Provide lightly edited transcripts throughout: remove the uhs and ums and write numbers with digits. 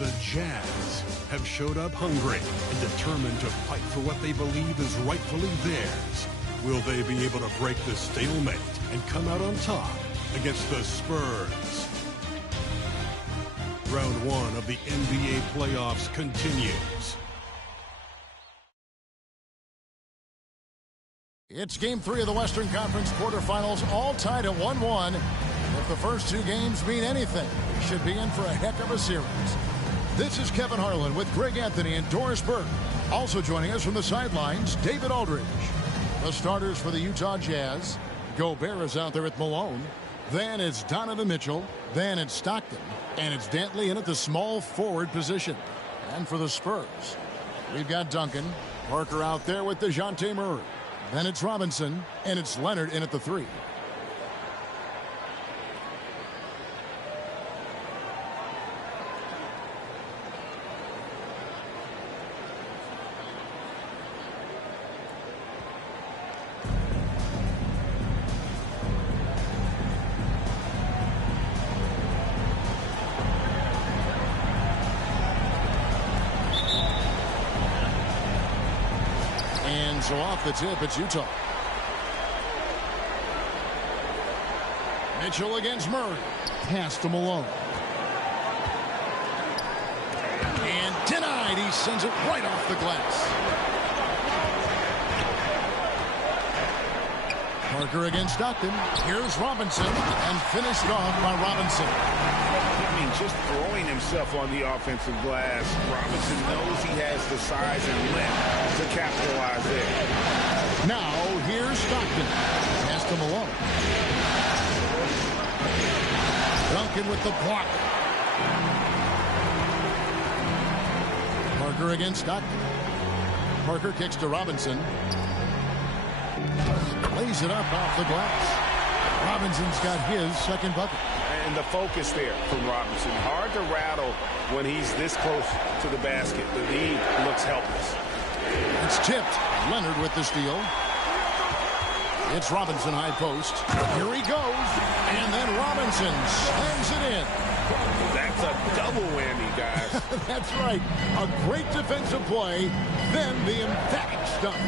The Jazz have showed up hungry and determined to fight for what they believe is rightfully theirs. Will they be able to break the stalemate and come out on top against the Spurs? Round one of the NBA playoffs continues. It's Game 3 of the Western Conference quarterfinals, all tied at 1-1. If the first two games mean anything, we should be in for a heck of a series. This is Kevin Harlan with Greg Anthony and Doris Burke. Also joining us from the sidelines, David Aldridge. The starters for the Utah Jazz. Gobert is out there at Malone. Then it's Donovan Mitchell. Then it's Stockton. And it's Dantley in at the small forward position. And for the Spurs, we've got Duncan. Parker out there with DeJounte Murray. Then it's Robinson. And it's Leonard in at the 3. So off the tip, it's Utah. Mitchell against Murray. Pass to Malone. And denied. He sends it right off the glass. Parker against Stockton. Here's Robinson. And finished off by Robinson. I mean, just throwing himself on the offensive glass. Robinson knows he has the size and length to capitalize there. Now, here's Stockton. Pass to Malone. Duncan with the block. Parker against Stockton. Parker kicks to Robinson. Lays it up off the glass. Robinson's got his second bucket. And the focus there from Robinson. Hard to rattle when he's this close to the basket. The lead looks helpless. It's tipped. Leonard with the steal. It's Robinson high post. Here he goes. And then Robinson slams it in. That's a double whammy, guys. That's right. A great defensive play. Then the emphatic stuff.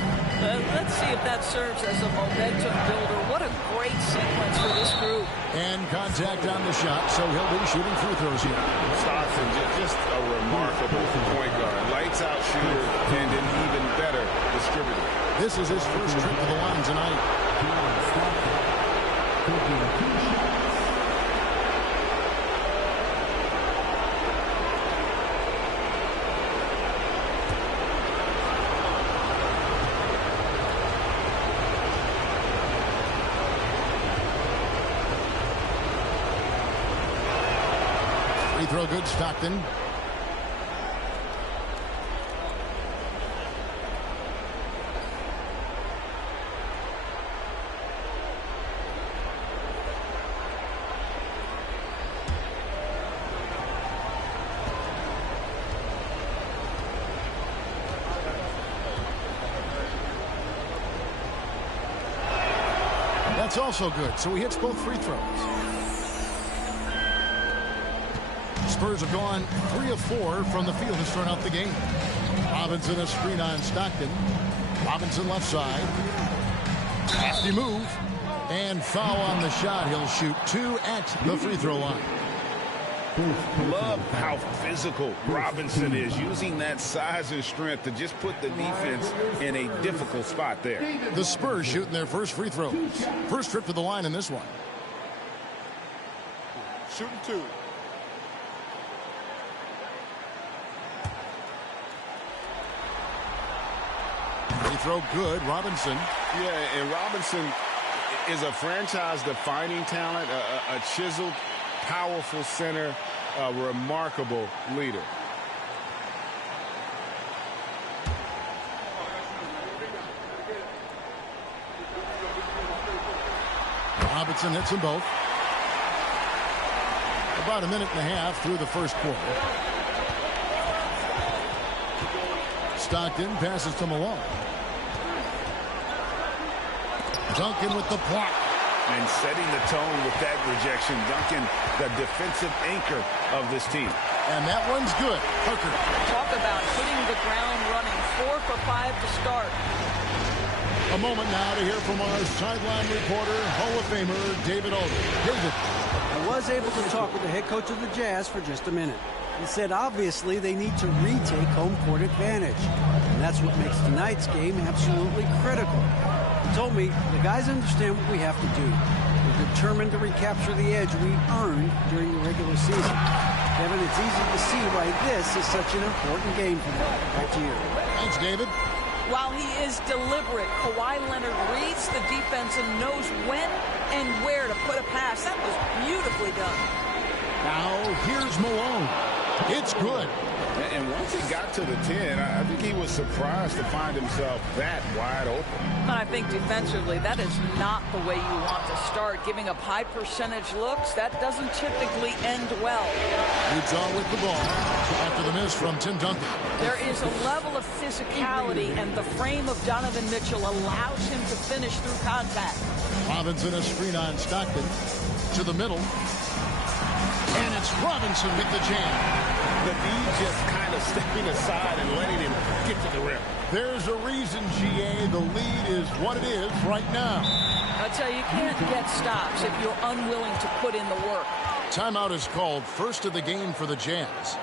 Let's see if that serves as a momentum builder. What a great sequence for this group. And contact on the shot, so he'll be shooting free throws here. Stockton, just a remarkable point guard. Lights out shooter and an even better distributor. This is his first trip to the line tonight. Free throw good, Stockton. That's also good, so he hits both free throws. Spurs have gone 3 of 4 from the field to start out the game. Robinson a screen on Stockton. Robinson left side. Nasty move. And foul on the shot. He'll shoot 2 at the free throw line. Love how physical Robinson is, using that size and strength to just put the defense in a difficult spot there. The Spurs shooting their first free throws. First trip to the line in this one. Shooting 2. Free throw good, Robinson. Yeah, and Robinson is a franchise-defining talent, a chiseled, powerful center, a remarkable leader. Robinson hits them both. About a minute and a half through the first quarter. Stockton passes to Malone. Duncan with the block. And setting the tone with that rejection. Duncan, the defensive anchor of this team. And that one's good. Parker. Talk about hitting the ground running. 4 for 5 to start. A moment now to hear from our sideline reporter, Hall of Famer David Aldridge. David. I was able to talk with the head coach of the Jazz for just a minute. He said obviously they need to retake home court advantage. And that's what makes tonight's game absolutely critical. He told me the guys understand what we have to do. We're determined to recapture the edge we earned during the regular season. Kevin, it's easy to see why this is such an important game for them. Back to you. Thanks, David. While he is deliberate, Kawhi Leonard reads the defense and knows when and where to put a pass. That was beautifully done. Now here's Malone. It's good. And once he got to the 10, I think he was surprised to find himself that wide open. I think defensively, that is not the way you want to start. Giving up high percentage looks, that doesn't typically end well. Utah with the ball after the miss from Tim Duncan. There is a level of physicality, and the frame of Donovan Mitchell allows him to finish through contact. Robinson a screen on Stockton to the middle. And it's Robinson with the jam. The D just kind of stepping aside and letting him get to the rim. There's a reason, GA, the lead is what it is right now. I tell you, you can't get stops if you're unwilling to put in the work. Timeout is called, first of the game for the Jazz.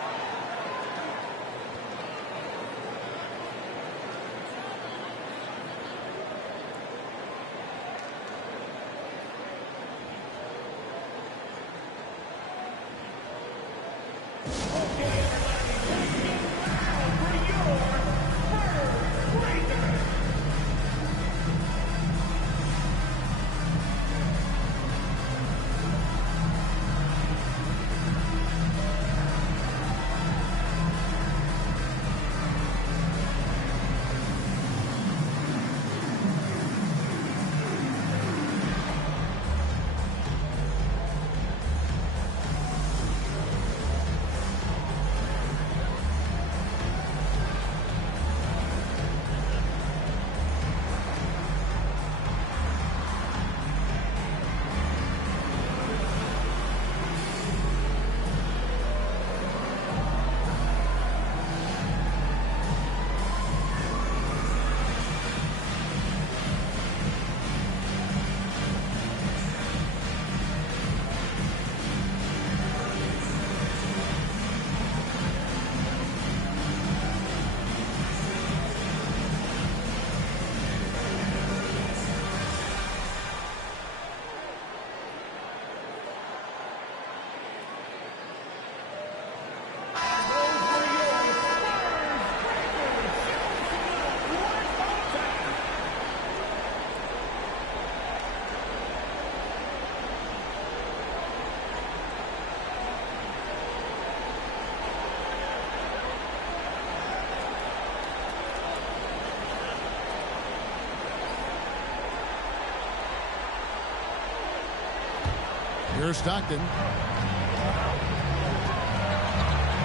Here's Stockton.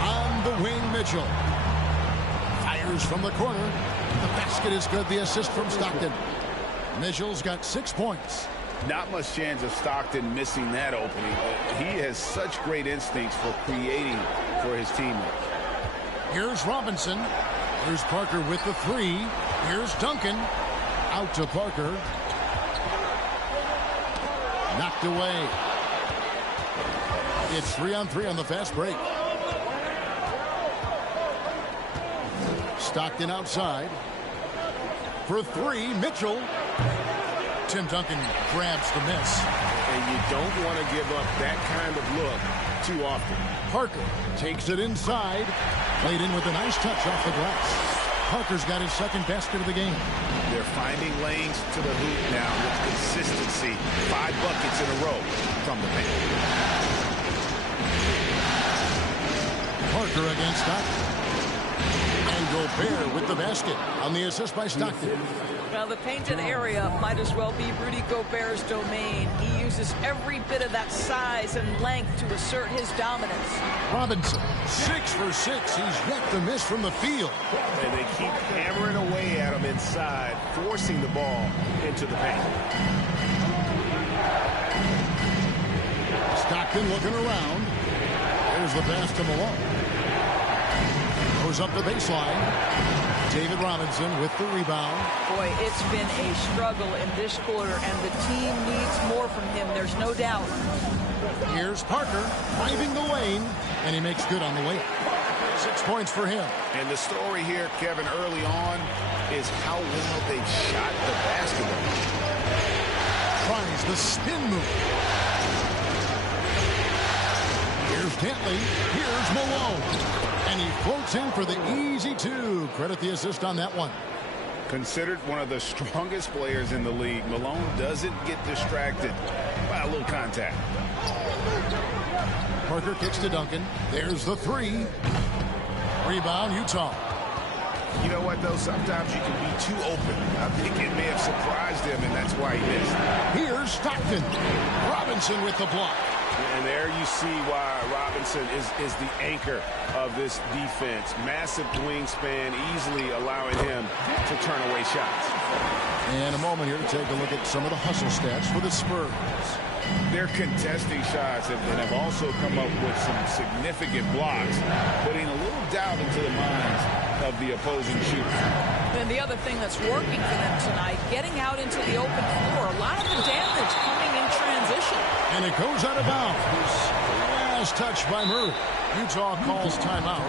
On the wing, Mitchell. Fires from the corner. The basket is good. The assist from Stockton. Mitchell's got 6 points. Not much chance of Stockton missing that opening. He has such great instincts for creating for his teammates. Here's Robinson. Here's Parker with the 3. Here's Duncan. Out to Parker. Knocked away. It's 3-on-3 on the fast break. Stockton outside. For 3, Mitchell. Tim Duncan grabs the miss. And you don't want to give up that kind of look too often. Parker takes it inside. Played in with a nice touch off the glass. Parker's got his second basket of the game. They're finding lanes to the hoop now with consistency. 5 buckets in a row from the paint. Parker against Stockton. And Gobert with the basket on the assist by Stockton. Now the painted area might as well be Rudy Gobert's domain. He uses every bit of that size and length to assert his dominance. Robinson, 6 for 6. He's yet to miss from the field. And they keep hammering away at him inside, forcing the ball into the paint. Stockton looking around. Here's the pass to Malone. Goes up the baseline. David Robinson with the rebound. Boy, it's been a struggle in this quarter, and the team needs more from him. There's no doubt. Here's Parker driving the lane, and he makes good on the way. 6 points for him. And the story here, Kevin, early on is how well they shot the basketball. Tries the spin move. Here's Dantley. Here's Malone. And he floats in for the easy two. Credit the assist on that one. Considered one of the strongest players in the league, Malone doesn't get distracted by a little contact. Parker kicks to Duncan. There's the three. Rebound, Utah. You know what, though? Sometimes you can be too open. I think it may have surprised him, and that's why he missed. Here's Stockton. Robinson with the block. And there you see why Robinson is the anchor of this defense. Massive wingspan, easily allowing him to turn away shots. And a moment here to take a look at some of the hustle stats for the Spurs. They're contesting shots and have also come up with some significant blocks, putting a little doubt into the minds of the opposing shooter. And the other thing that's working for them tonight, getting out into the open floor. A lot of the damage coming in transition. And it goes out of bounds. Last touch by Murray. Utah calls timeout.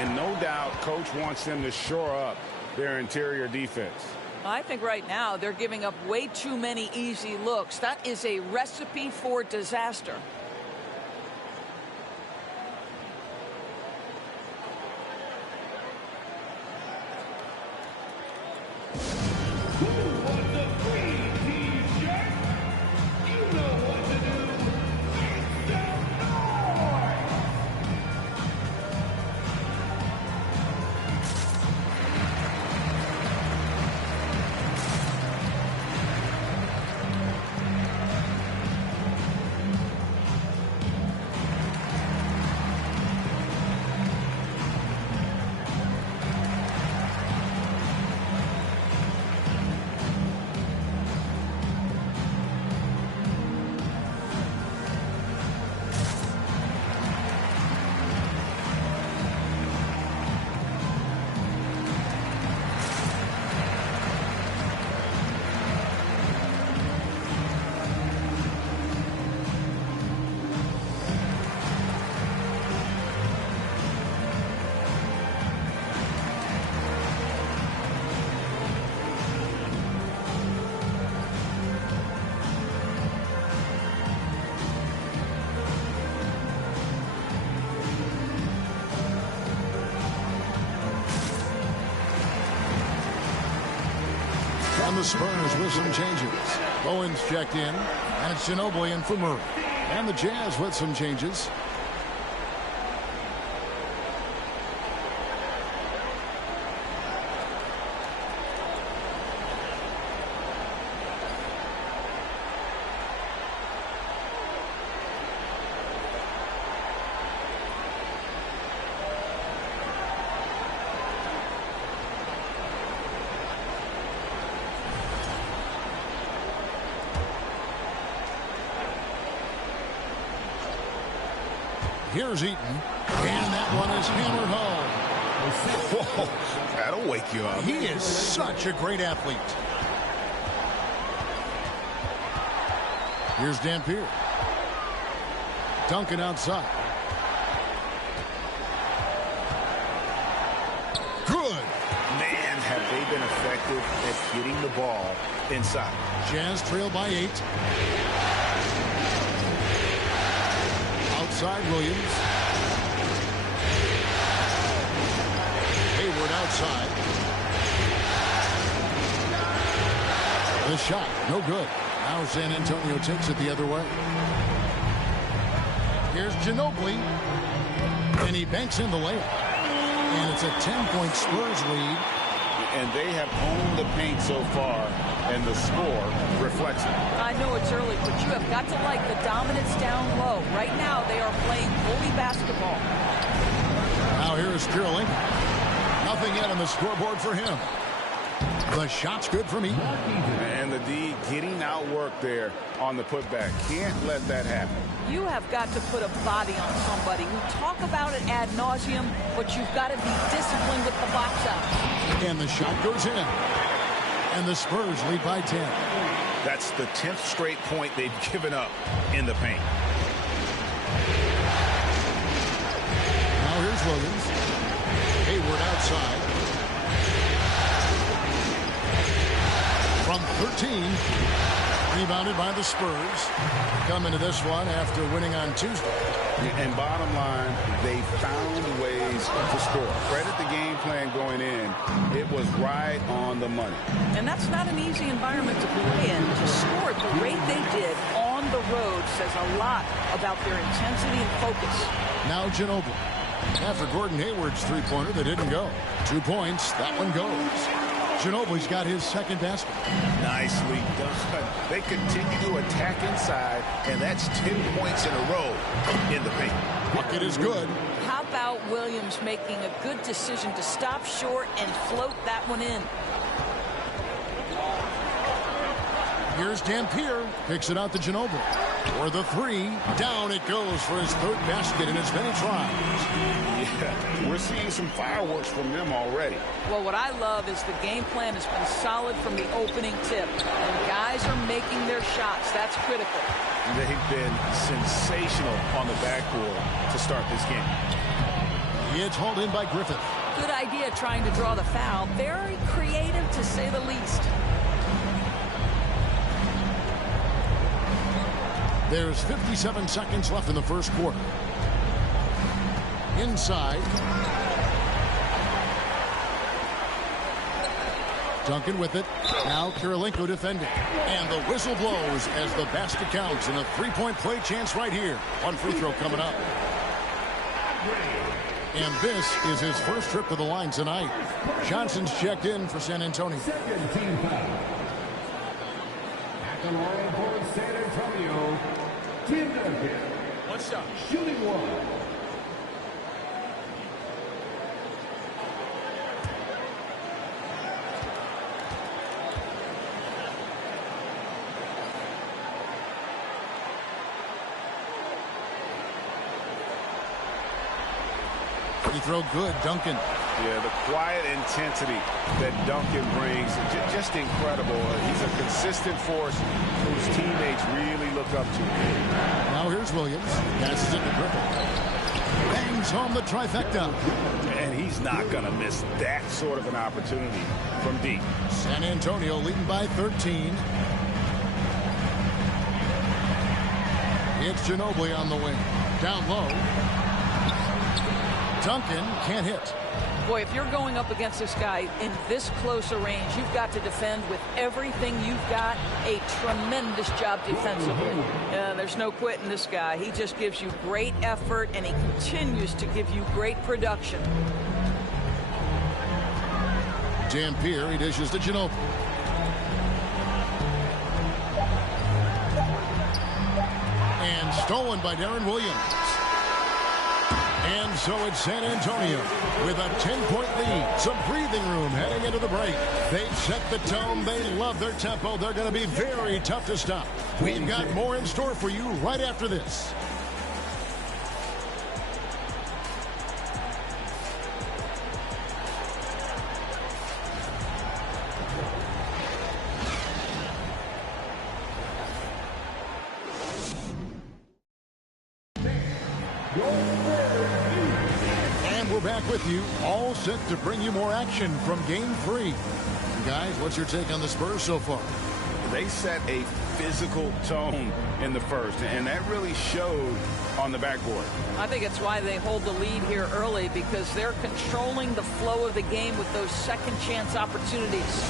And no doubt, Coach wants them to shore up their interior defense. I think right now they're giving up way too many easy looks. That is a recipe for disaster. And the Spurs with some changes. Owens checked in, and it's Ginobili in for Murray. And the Jazz with some changes. Here's Eaton, and that one is hammered home. Whoa, that'll wake you up. He is such a great athlete. Here's Dampier. Duncan outside. Good. Man, have they been effective at hitting the ball inside. Jazz trail by 8. Outside Williams. Hayward outside. The shot, no good. Now San Antonio takes it the other way. Here's Ginobili. And he banks in the layup. And it's a 10-point Spurs lead. And they have owned the paint so far, and the score reflects it. I know it's early, but you have got to like the dominance down low. Right now, they are playing bully basketball. Now here is Sterling. Nothing yet on the scoreboard for him. The shot's good for me. And the D getting outworked there on the putback. Can't let that happen. You have got to put a body on somebody. We talk about it ad nauseum, but you've got to be disciplined with the box out. And the shot goes in. And the Spurs lead by 10. That's the 10th straight point they've given up in the paint. Now here's Williams. Hayward outside. From 13. Rebounded by the Spurs. Come into this one after winning on Tuesday. And bottom line, they found ways to score. Credit the game plan going in. It was right on the money. And that's not an easy environment to play in. To score at the rate they did on the road says a lot about their intensity and focus. Now Ginobili. After Gordon Hayward's three-pointer that didn't go. 2 points. That one goes. Ginobili's got his second basket. Nicely done. They continue to attack inside, and that's 10 points in a row in the paint. Bucket is good. How about Williams making a good decision to stop short and float that one in? Here's Dampier. Picks it out to Ginobili. For the three. Down it goes for his third basket in as many tries. Yeah, we're seeing some fireworks from them already. Well, what I love is the game plan has been solid from the opening tip. And guys are making their shots. That's critical. They've been sensational on the backboard to start this game. It's hauled in by Griffith. Good idea trying to draw the foul. Very creative, to say the least. There's 57 seconds left in the first quarter. Inside. Duncan with it. Now Kirilenko defending. And the whistle blows as the basket counts in a three-point play chance right here. One free throw coming up. And this is his first trip to the line tonight. Johnson's checked in for San Antonio. Second team foul. At the line for San Antonio, Tim Duncan. One shot. Shooting one. Free throw good, Duncan. Yeah, the quiet intensity that Duncan brings, just incredible. He's a consistent force whose teammates really look up to. Now here's Williams. Passes it to Griffith. Bangs home the trifecta. And he's not going to miss that sort of an opportunity from deep. San Antonio leading by 13. It's Ginobili on the wing. Down low. Duncan can't hit. Boy, if you're going up against this guy in this close a range, you've got to defend with everything you've got. A tremendous job defensively. There's no quitting this guy. He just gives you great effort, and he continues to give you great production. Dampier, he dishes to Ginobili. And stolen by Darren Williams. And so it's San Antonio with a 10-point lead. Some breathing room heading into the break. They've set the tone. They love their tempo. They're going to be very tough to stop. We've got more in store for you right after this. Back with you, all set to bring you more action from Game 3. Guys, what's your take on the Spurs so far? They set a physical tone in the first, and that really showed on the backboard. I think it's why they hold the lead here early, because they're controlling the flow of the game with those second chance opportunities.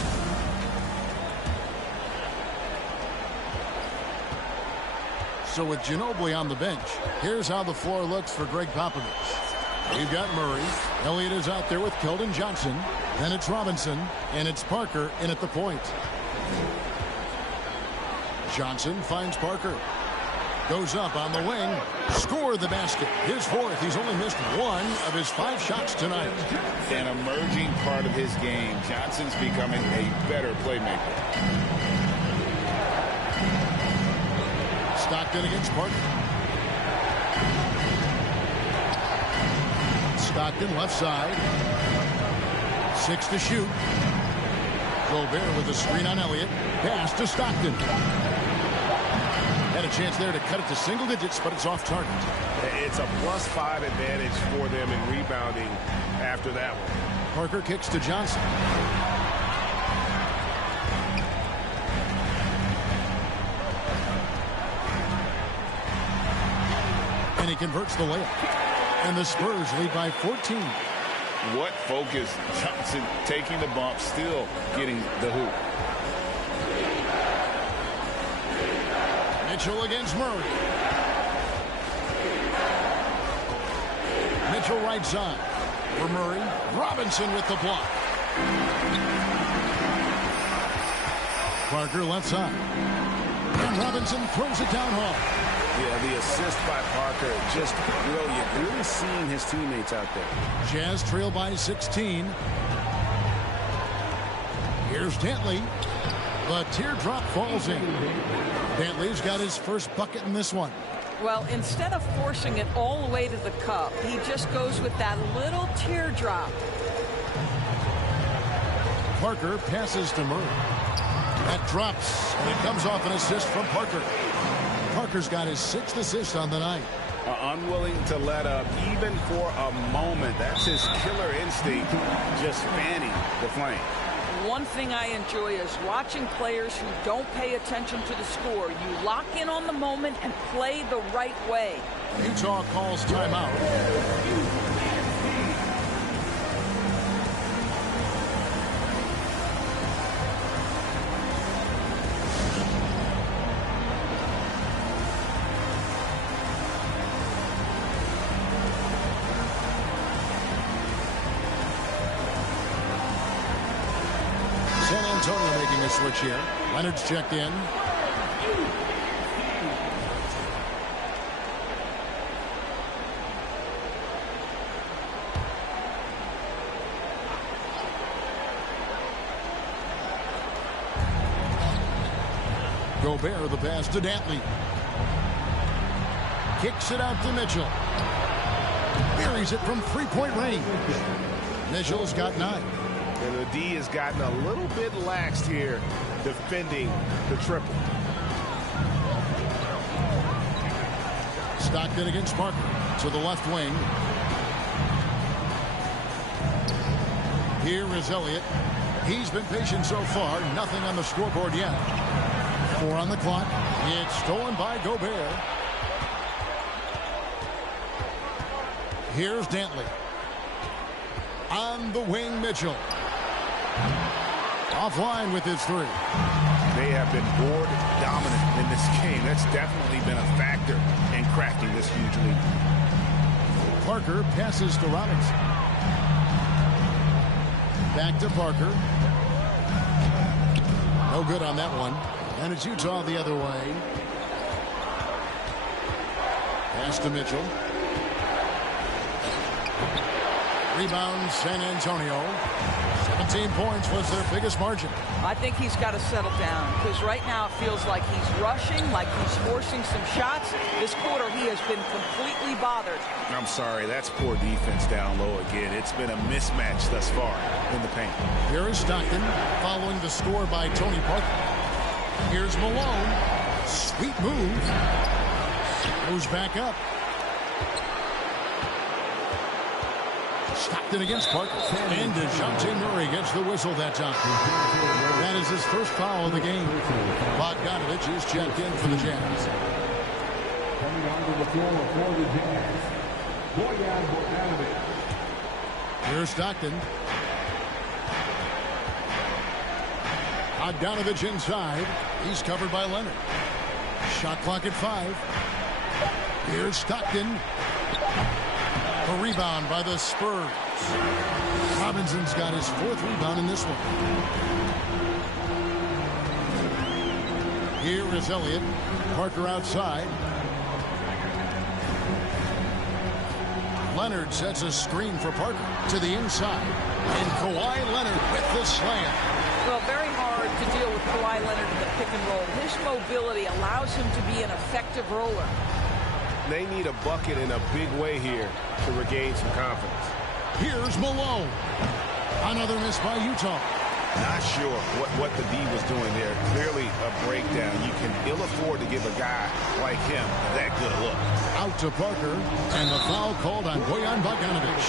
So with Ginobili on the bench, here's how the floor looks for Greg Popovich. We've got Murray. Elliott is out there with Keldon Johnson. Then it's Robinson. And it's Parker in at the point. Johnson finds Parker. Goes up on the wing. Score the basket. His fourth. He's only missed one of his 5 shots tonight. An emerging part of his game. Johnson's becoming a better playmaker. Stockton against Parker. Stockton left side. 6 to shoot. Gobert with a screen on Elliott. Pass to Stockton. Had a chance there to cut it to single digits, but it's off target. It's a +5 advantage for them in rebounding after that one. Parker kicks to Johnson. And he converts the layup. And the Spurs lead by 14. What focus. Johnson taking the bump, still getting the hoop. Mitchell against Murray. Mitchell right side. For Murray. Robinson with the block. Parker left side. And Robinson throws it down hard. Yeah, the assist by Parker, just brilliant. Really seeing his teammates out there. Jazz trail by 16. Here's Dantley. The teardrop falls in. Dantley's got his first bucket in this one. Well, instead of forcing it all the way to the cup, he just goes with that little teardrop. Parker passes to Murray. That drops, and it comes off an assist from Parker. Parker's got his 6th assist on the night. Unwilling to let up even for a moment. That's his killer instinct, just fanning the flame. One thing I enjoy is watching players who don't pay attention to the score. You lock in on the moment and play the right way. Utah calls timeout. San Antonio making a switch here. Leonard's checked in. Gobert the pass to Dantley. Kicks it out to Mitchell. Buries it from 3-point range. Mitchell's got 9. And the D has gotten a little bit laxed here defending the triple. Stockton against Parker to the left wing. Here is Elliott. He's been patient so far. Nothing on the scoreboard yet. 4 on the clock. It's stolen by Gobert. Here's Dantley. On the wing, Mitchell. Offline with his 3. They have been board dominant in this game. That's definitely been a factor in crafting this huge lead. Parker passes to Robinson. Back to Parker. No good on that one. And it's Utah the other way. Pass to Mitchell. Rebound, San Antonio. 17 points was their biggest margin. I think he's got to settle down because right now it feels like he's rushing, like he's forcing some shots. This quarter he has been completely bothered. I'm sorry, that's poor defense down low again. It's been a mismatch thus far in the paint. Here is Stockton following the score by Tony Parker. Here's Malone. Sweet move. Goes back up. Stockton against Parker. And DeJounte Murray gets the whistle that time. That is his first foul of the game. Bogdanovich is checked in for the Jazz. Coming onto the floor for the Jazz, Bojan Bogdanović. Here's Stockton. Bogdanović inside. He's covered by Leonard. Shot clock at 5. Here's Stockton. A rebound by the Spurs. Robinson's got his 4th rebound in this one. Here is Elliott. Parker outside. Leonard sets a screen for Parker to the inside. And Kawhi Leonard with the slam. Well, very hard to deal with Kawhi Leonard in the pick and roll. His mobility allows him to be an effective roller. They need a bucket in a big way here to regain some confidence. Here's Malone. Another miss by Utah. Not sure what the D was doing there. Clearly a breakdown. You can ill afford to give a guy like him that good a look. Out to Parker, and the foul called on Bojan Bogdanovic.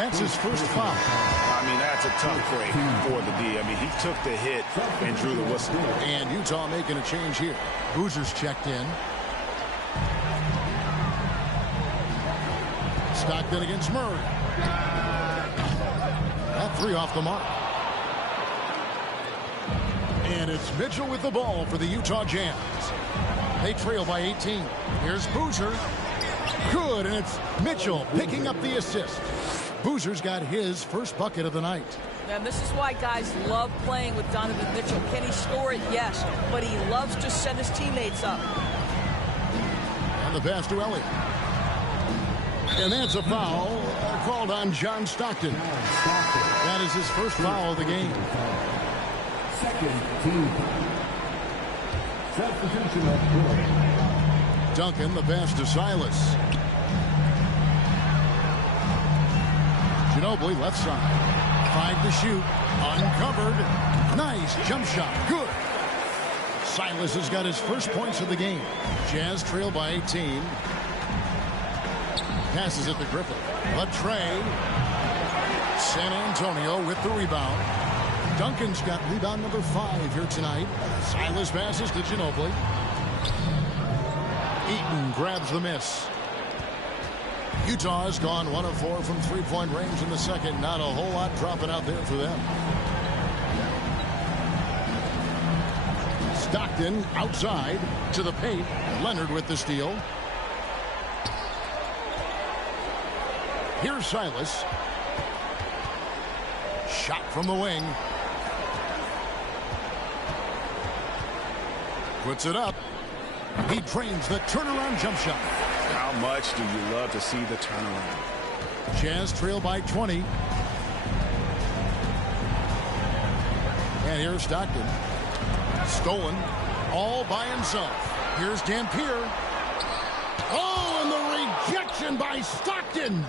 That's his first foul. I mean, that's a tough break for the D. I mean, he took the hit and drew the whistle. And Utah making a change here. Boozer's checked in. Stockton against Murray. That three off the mark. And it's Mitchell with the ball for the Utah Jazz. They trail by 18. Here's Boozer. Good, and it's Mitchell picking up the assist. Boozer's got his first bucket of the night. And this is why guys love playing with Donovan Mitchell. Can he score it? Yes. But he loves to set his teammates up. And the pass to Elliott. And that's a foul called on John Stockton. That is his first foul of the game. Second team. Substitution of play. Duncan, the pass to Silas. Ginobili, left side. 5 to shoot. Uncovered. Nice jump shot. Good. Silas has got his first points of the game. Jazz trail by 18. Passes it to Griffin. Latrey. San Antonio with the rebound. Duncan's got rebound number 5 here tonight. Silas passes to Ginobili. Eaton grabs the miss. Utah has gone 1 of 4 from three-point range in the second. Not a whole lot dropping out there for them. Stockton outside to the paint. Leonard with the steal. Here's Silas. Shot from the wing. Puts it up. He trains the turnaround jump shot. How much do you love to see the turnaround? Jazz trail by 20. And here's Stockton. Stolen all by himself. Here's Dampier. Oh, and the rejection by Stockton.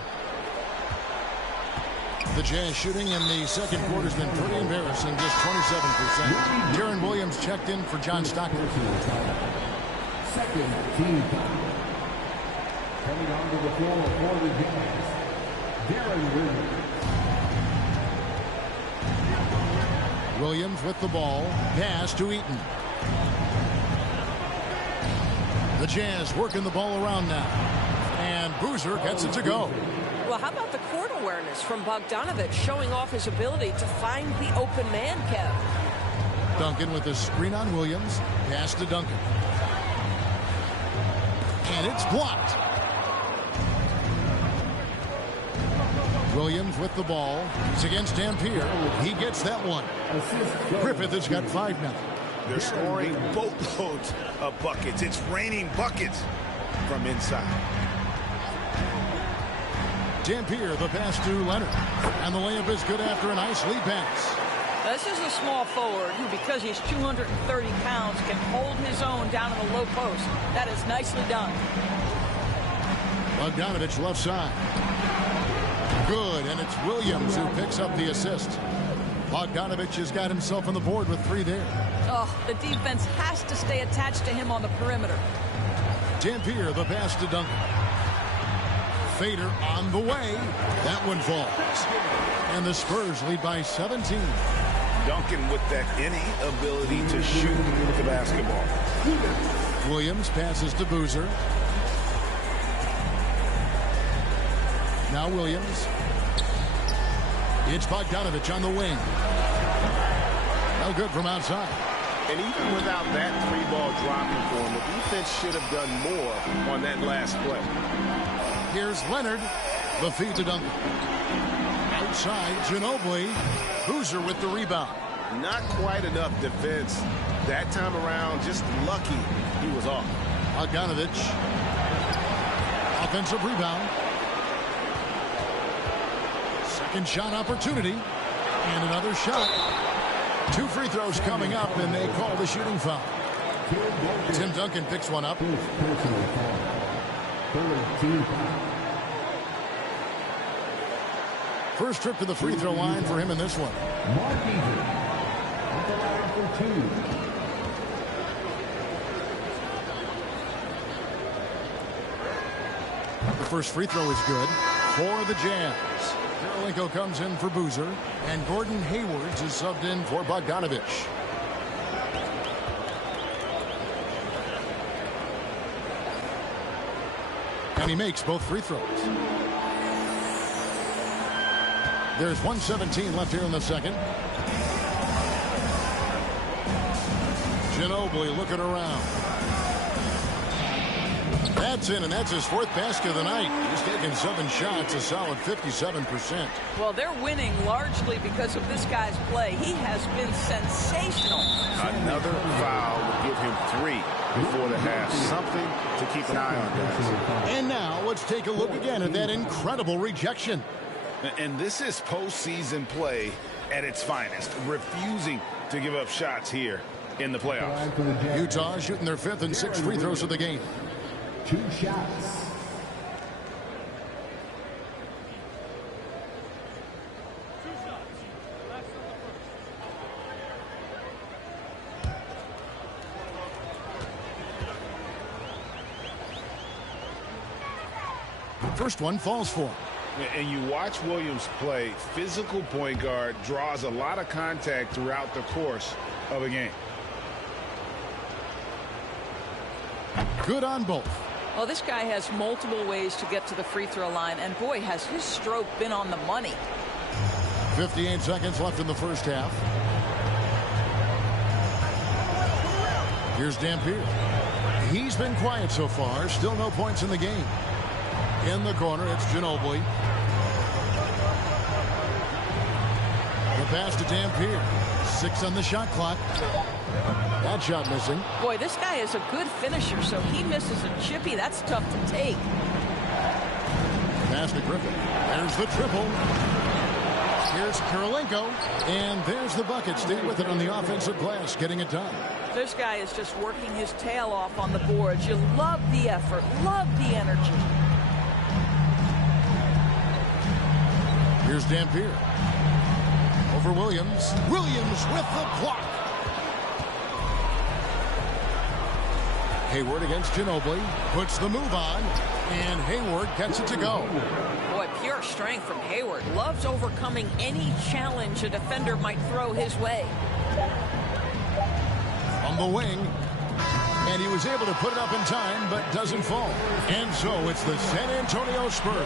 The Jazz shooting in the second quarter has been pretty embarrassing, just 27%. Darren Williams checked in for John Stockton. Second team. Coming onto the floor for the Jazz, Darren Williams. Williams with the ball. Pass to Eaton. The Jazz working the ball around now. And Boozer gets it to go. Well, how about the court awareness from Bogdanovic showing off his ability to find the open man, Kev? Duncan with a screen on Williams. Pass to Duncan. And it's blocked. Williams with the ball. He's against Dampier. He gets that one. Griffith has got 5 now. They're scoring boatloads of buckets. It's raining buckets from inside. Dampier, the pass to Leonard. And the layup is good after a nice lead pass. This is a small forward who, because he's 230 pounds, can hold his own down in the low post. That is nicely done. Bogdanovic left side. Good, and it's Williams who picks up the assist. Bogdanovic has got himself on the board with 3 there. Oh, the defense has to stay attached to him on the perimeter. Dampier, the pass to Duncan. Fader on the way. That one falls. And the Spurs lead by 17. Duncan with that innate ability to shoot the basketball. Williams passes to Boozer. Now Williams. It's Bogdanovic on the wing. No good from outside. And even without that 3-ball dropping for him, the defense should have done more on that last play. Here's Leonard. The feed to Duncan. Outside, Ginobili. Boozer with the rebound. Not quite enough defense that time around. Just lucky he was off. Bogdanovic. Offensive rebound. Second shot opportunity. And another shot. 2 free throws coming up, and they call the shooting foul. Tim Duncan picks one up. First trip to the free throw line for him in this one. The first free throw is good for the Jazz. Karolinko comes in for Boozer, and Gordon Haywards is subbed in for Bogdanovich. And he makes both free throws. There's 1:17 left here in the second. Ginobili looking around. That's in, and that's his 4th basket of the night. He's taken 7 shots, a solid 57%. Well, they're winning largely because of this guy's play. He has been sensational. Another foul will give him 3 before the half. Something to keep an eye on, guys. And now let's take a look again at that incredible rejection. And this is postseason play at its finest, refusing to give up shots here in the playoffs. Utah shooting their 5th and 6th free throws of the game. 2 shots. First one falls for him. And you watch Williams play, physical point guard, draws a lot of contact throughout the course of a game. Good on both. Well, this guy has multiple ways to get to the free throw line, and boy, has his stroke been on the money. 58 seconds left in the first half. Here's Dampier. He's been quiet so far. Still no points in the game. In the corner, it's Ginobili. The pass to Dampier. 6 on the shot clock. That shot missing. Boy, this guy is a good finisher, so he misses a chippy. That's tough to take. Pass to Griffin. There's the triple. Here's Karolinko. And there's the bucket. Stay with it on the offensive glass, getting it done. This guy is just working his tail off on the boards. You love the effort, love the energy. Here's Dampier. Over Williams. Williams with the block. Hayward against Ginobili. Puts the move on. And Hayward gets it to go. Boy, pure strength from Hayward. Loves overcoming any challenge a defender might throw his way. On the wing. And he was able to put it up in time, but doesn't fall. And so it's the San Antonio Spurs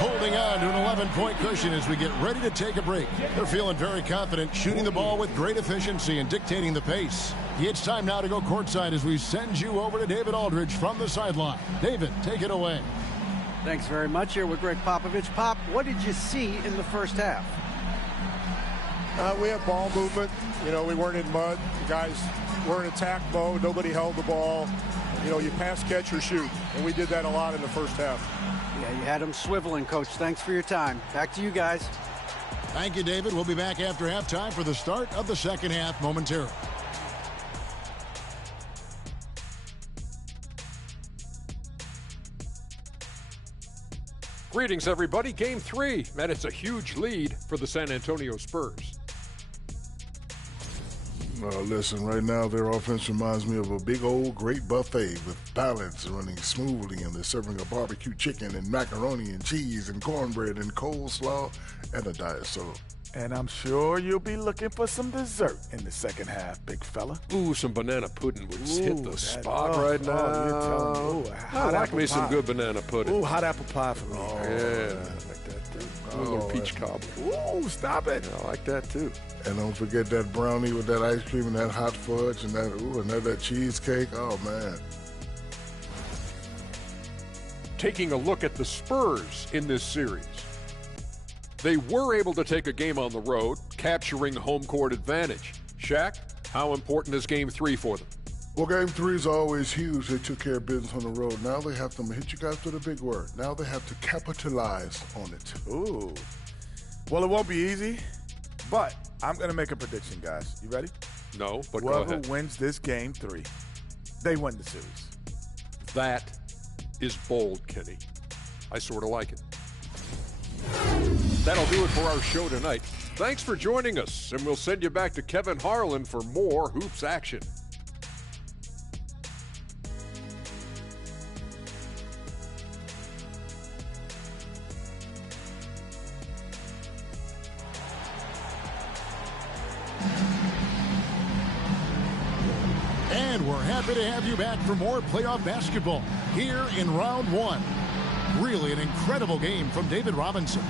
holding on to an 11-point cushion as we get ready to take a break. They're feeling very confident, shooting the ball with great efficiency and dictating the pace. It's time now to go courtside as we send you over to David Aldridge from the sideline. David, take it away. Thanks very much. Here with Greg Popovich. Pop, what did you see in the first half? We had ball movement. You know, we weren't in mud. The guys were in attack mode. Nobody held the ball. You know, you pass, catch, or shoot. And we did that a lot in the first half. Yeah, you had them swiveling, Coach. Thanks for your time. Back to you guys. Thank you, David. We'll be back after halftime for the start of the second half momentarily. Greetings, everybody. Game 3, and it's a huge lead for the San Antonio Spurs. Listen, right now their offense reminds me of a big old great buffet with balance running smoothly, and they're serving a barbecue chicken and macaroni and cheese and cornbread and coleslaw and a diet soda. And I'm sure you'll be looking for some dessert in the second half, big fella. Ooh, some banana pudding would hit the spot right now. You're telling me. I like me some good banana pudding. Ooh, hot apple pie for me. Yeah. I like that too. A little peach cobbler. Ooh, stop it. I like that too. And don't forget that brownie with that ice cream and that hot fudge and that cheesecake. Oh, man. Taking a look at the Spurs in this series. They were able to take a game on the road, capturing home court advantage. Shaq, how important is Game 3 for them? Well, Game 3 is always huge. They took care of business on the road. Now they have to hit you guys with a big word. Now they have to capitalize on it. Ooh. Well, it won't be easy, but I'm going to make a prediction, guys. You ready? No, but go Whoever ahead. wins this game 3, they win the series. That is bold, Kenny. I sort of like it. That'll do it for our show tonight. Thanks for joining us, and we'll send you back to Kevin Harlan for more hoops action. And we're happy to have you back for more playoff basketball here in round 1. Really an incredible game from David Robinson.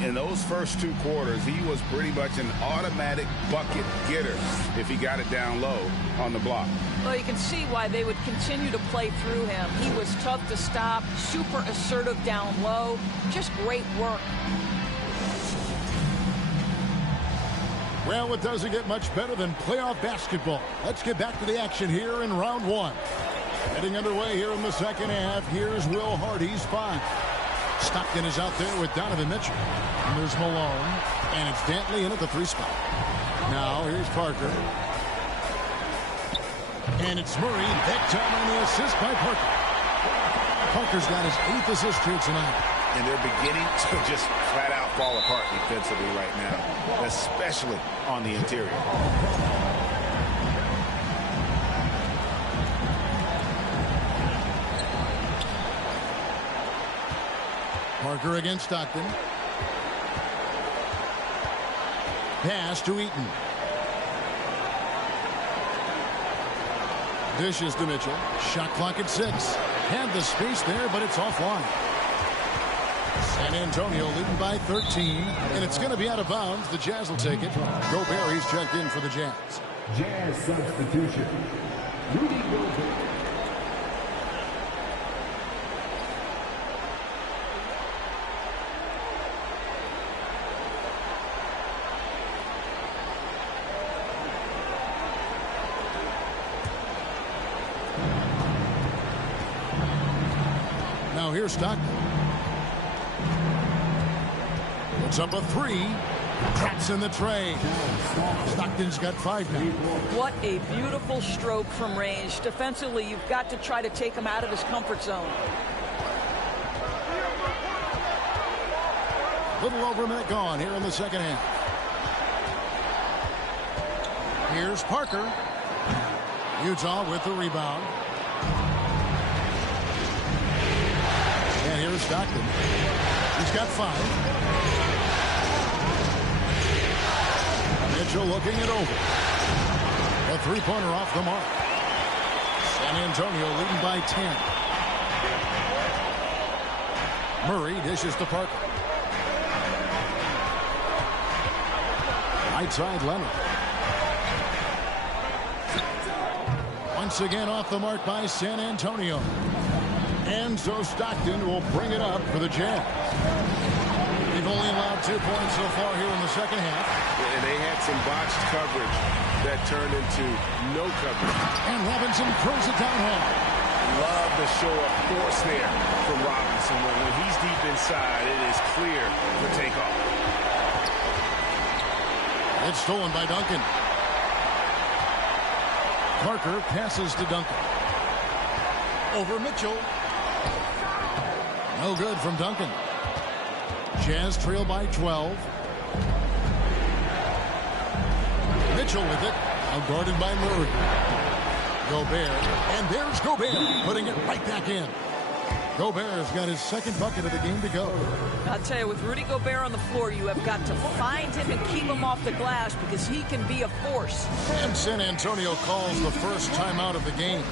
In those first 2 quarters, he was pretty much an automatic bucket getter if he got it down low on the block. Well, you can see why they would continue to play through him. He was tough to stop, super assertive down low. Just great work. Well, it doesn't get much better than playoff basketball. Let's get back to the action here in round 1. Getting underway here in the second half. Here's Will Hardy's 5. Stockton is out there with Donovan Mitchell. And there's Malone. And it's Dantley in at the 3 spot. Now here's Parker. And it's Murray. Big time on the assist by Parker. Parker's got his 8th assist here tonight. And they're beginning to just flat out fall apart defensively right now, especially on the interior. Parker against Stockton. Pass to Eaton. Dishes to Mitchell. Shot clock at 6. Had the space there, but it's offline. San Antonio leading by 13, and it's going to be out of bounds. The Jazz will take it. Gobert, he's checked in for the Jazz. Jazz substitution. Rudy Gobert. Now here's Stockton. Puts up a 3. Traps in the tray. Stockton's got 5 now. What a beautiful stroke from range. Defensively, you've got to try to take him out of his comfort zone. A little over a minute gone here in the second half. Here's Parker. Utah with the rebound. And here's Stockton. He's got 5. Mitchell looking it over. A 3-pointer off the mark. San Antonio leading by 10. Murray dishes to Parker. Right side Leonard. Once again off the mark by San Antonio. And so Stockton will bring it up for the Jazz. They've only allowed 2 points so far here in the second half. And they had some botched coverage that turned into no coverage. And Robinson throws it down hard. Love the show of force there from Robinson. When he's deep inside, it is clear for takeoff. It's stolen by Duncan. Parker passes to Duncan. Over Mitchell. No good from Duncan. Jazz trail by 12. Mitchell with it. Now guarded by Murray. Gobert. And there's Gobert putting it right back in. Gobert's got his 2nd bucket of the game to go. I'll tell you, with Rudy Gobert on the floor, you have got to find him and keep him off the glass because he can be a force. And San Antonio calls the first timeout of the game.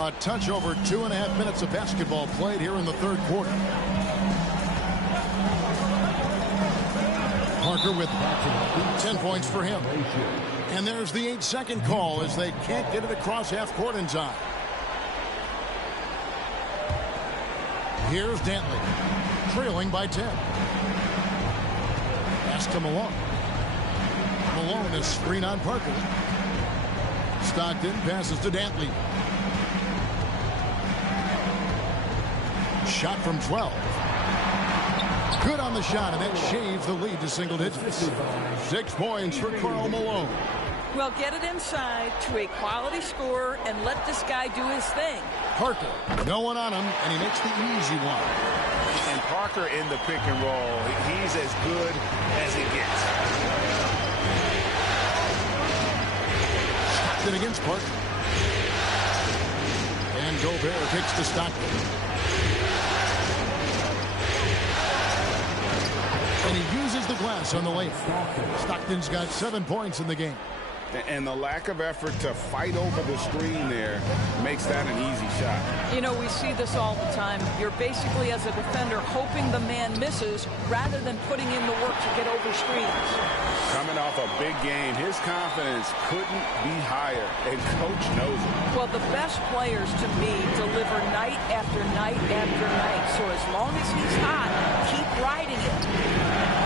A touch over 2.5 minutes of basketball played here in the third quarter. Parker with 10 points for him. And there's the 8-second call as they can't get it across half court in time. Here's Dantley, trailing by 10. Pass to Malone. Malone is screen on Parker. Stockton passes to Dantley. Shot from 12. Good on the shot, and that shaves the lead to single digits. 6 points for Karl Malone. Well, get it inside to a quality scorer and let this guy do his thing. Parker, no one on him, and he makes the easy one. And Parker in the pick and roll, he's as good as it gets. Stockton against Parker. And Gobert kicks to Stockton. And he uses the glass on the lane. Stockton's got 7 points in the game. And the lack of effort to fight over the screen there makes that an easy shot. You know, we see this all the time. You're basically, as a defender, hoping the man misses rather than putting in the work to get over screens. Coming off a big game, his confidence couldn't be higher, and Coach knows it. Well, the best players, to me, deliver night after night after night. So as long as he's hot, keep riding it.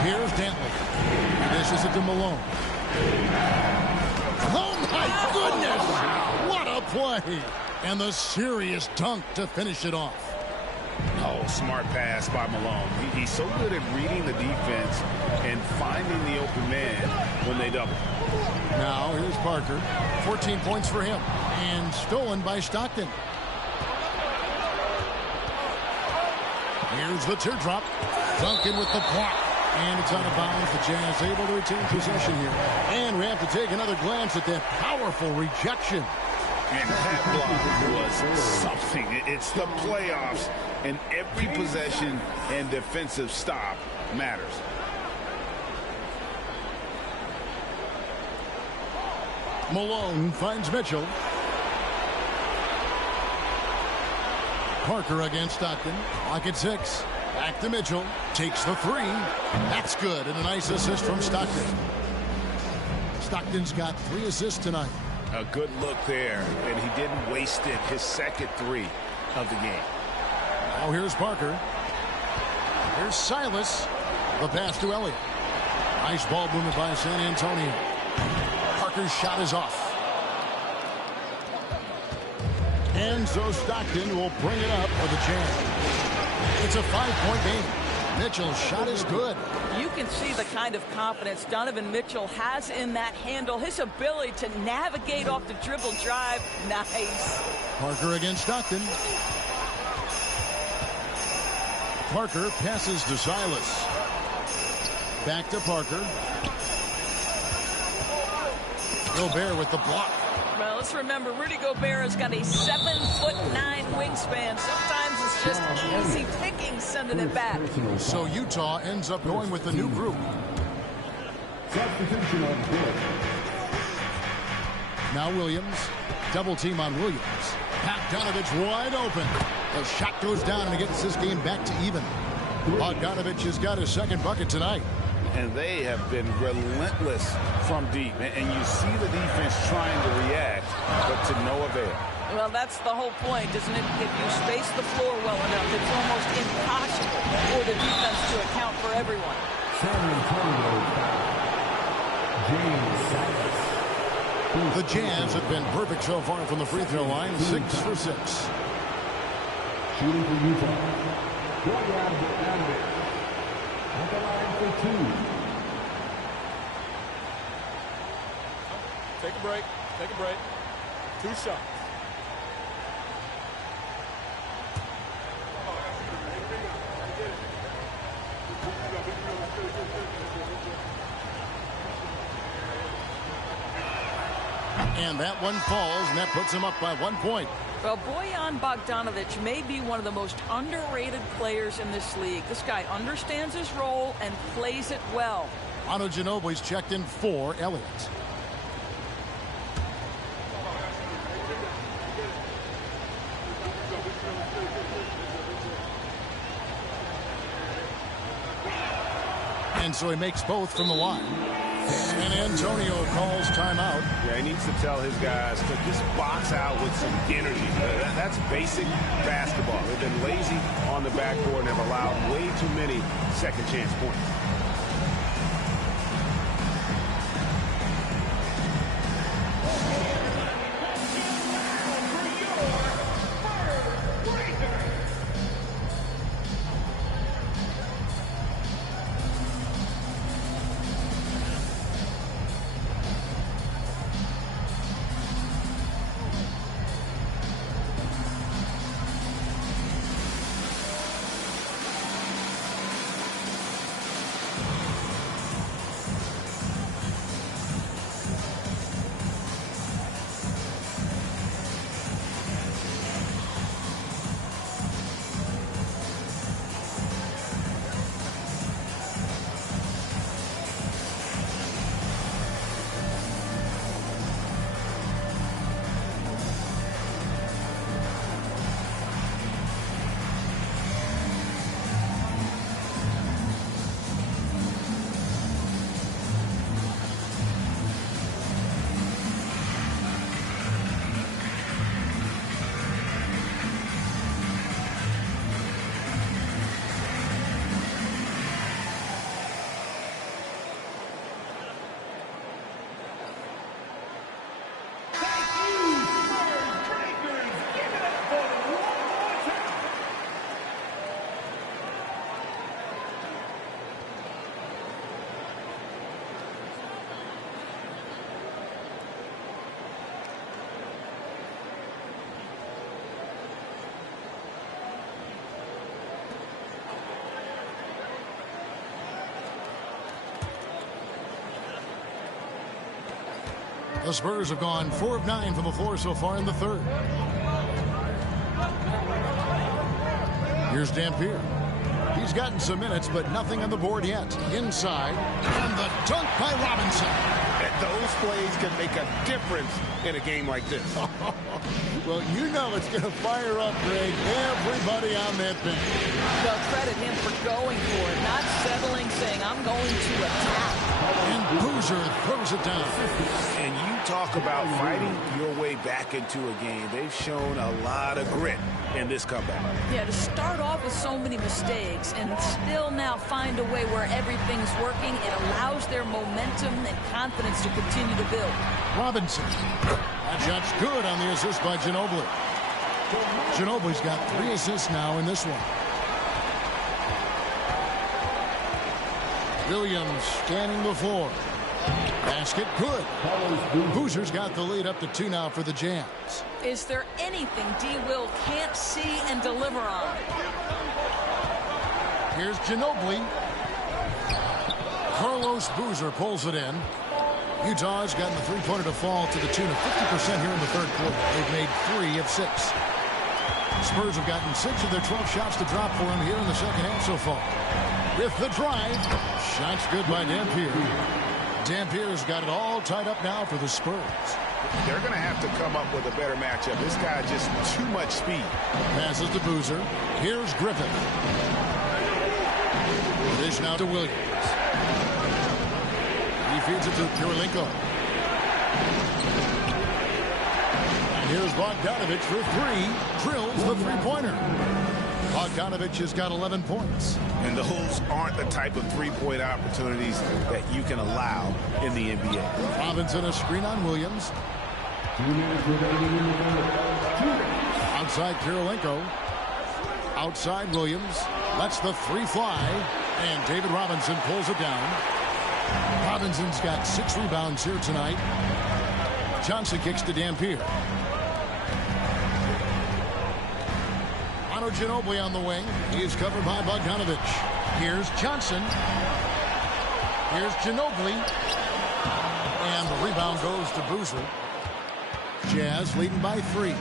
Here's Dantley. He dishes it to Malone. Oh, my goodness! What a play! And the serious dunk to finish it off. Oh, smart pass by Malone. He's so good at reading the defense and finding the open man when they double. Now, here's Parker. 14 points for him. And stolen by Stockton. Here's the teardrop. Duncan with the block. And it's out of bounds. The Jazz able to retain possession here. And we have to take another glance at that powerful rejection. And that block was something. It's the playoffs, and every possession and defensive stop matters. Malone finds Mitchell. Parker against Stockton. Clock at 6. Back to Mitchell. Takes the 3. That's good. And a nice assist from Stockton. Stockton's got 3 assists tonight. A good look there, and he didn't waste it. His second 3 of the game. Now here's Parker. Here's Silas. The pass to Elliott. Nice ball movement by San Antonio. Parker's shot is off. And so Stockton will bring it up for the Jazz. It's a 5-point game. Mitchell's shot is good. You can see the kind of confidence Donovan Mitchell has in that handle. His ability to navigate off the dribble drive. Nice. Parker against Stockton. Parker passes to Silas. Back to Parker. Gobert with the block. Well, let's remember, Rudy Gobert has got a 7'9" wingspan. Sometimes it's just easy picking sending it back. So Utah ends up going with the new group. Now Williams. Double team on Williams. Bogdanovich wide open. The shot goes down and it gets this game back to even. Bogdanovich has got his second bucket tonight. And they have been relentless from deep. And you see the defense trying to react, but to no avail. Well, that's the whole point, isn't it? If you space the floor well enough, it's almost impossible for the defense to account for everyone. The Jazz have been perfect so far from the free throw line, 6 for 6. Shooting for Utah. At the line for 2. Take a break. Take a break. 2 shots. And that one falls, and that puts him up by 1 point. Well, Bojan Bogdanović may be one of the most underrated players in this league. This guy understands his role and plays it well. Manu Ginobili's checked in for Elliott. And so he makes both from the line. And Antonio calls timeout. Yeah, he needs to tell his guys to just box out with some energy. That's basic basketball. They've been lazy on the backboard and have allowed way too many second chance points. The Spurs have gone 4 of 9 from the floor so far in the third. Here's Dampier. He's gotten some minutes, but nothing on the board yet. Inside, and the dunk by Robinson. And those plays can make a difference in a game like this. Well, you know it's going to fire up, Greg, everybody on that bench. Well, credit him for going for it, not settling, saying, I'm going to attack. And Boozer throws it down. And you talk about fighting your way back into a game. They've shown a lot of grit in this comeback. Yeah, to start off with so many mistakes and still now find a way where everything's working, it allows their momentum and confidence to continue to build. Robinson. That shot's good on the assist by Ginobili. Ginobili's got 3 assists now in this one. Williams scanning the floor. Basket good. Boozer's got the lead up to 2 now for the Jazz. Is there anything D. Will can't see and deliver on? Here's Ginobili. Carlos Boozer pulls it in. Utah's gotten the three-pointer to fall to the tune of 50% here in the third quarter. They've made 3 of 6. Spurs have gotten 6 of their 12 shots to drop for them here in the second half so far. With the drive, shots good by Dampier. Dampier's got it all tied up now for the Spurs. They're going to have to come up with a better matchup. This guy just too much speed. Passes to Boozer. Here's Griffin. Dish now to Williams. He feeds it to Kirilenko. And here's Bogdanovich for 3. Drills the three-pointer. Bogdanovich has got 11 points. And those aren't the type of three-point opportunities that you can allow in the NBA. Robinson a screen on Williams. Outside Kirilenko. Outside Williams. Lets the 3 fly. And David Robinson pulls it down. Robinson's got 6 rebounds here tonight. Johnson kicks to Dampier. Ginobili on the wing. He is covered by Bogdanovich. Here's Johnson. Here's Ginobili. And the rebound goes to Boozer. Jazz leading by 3.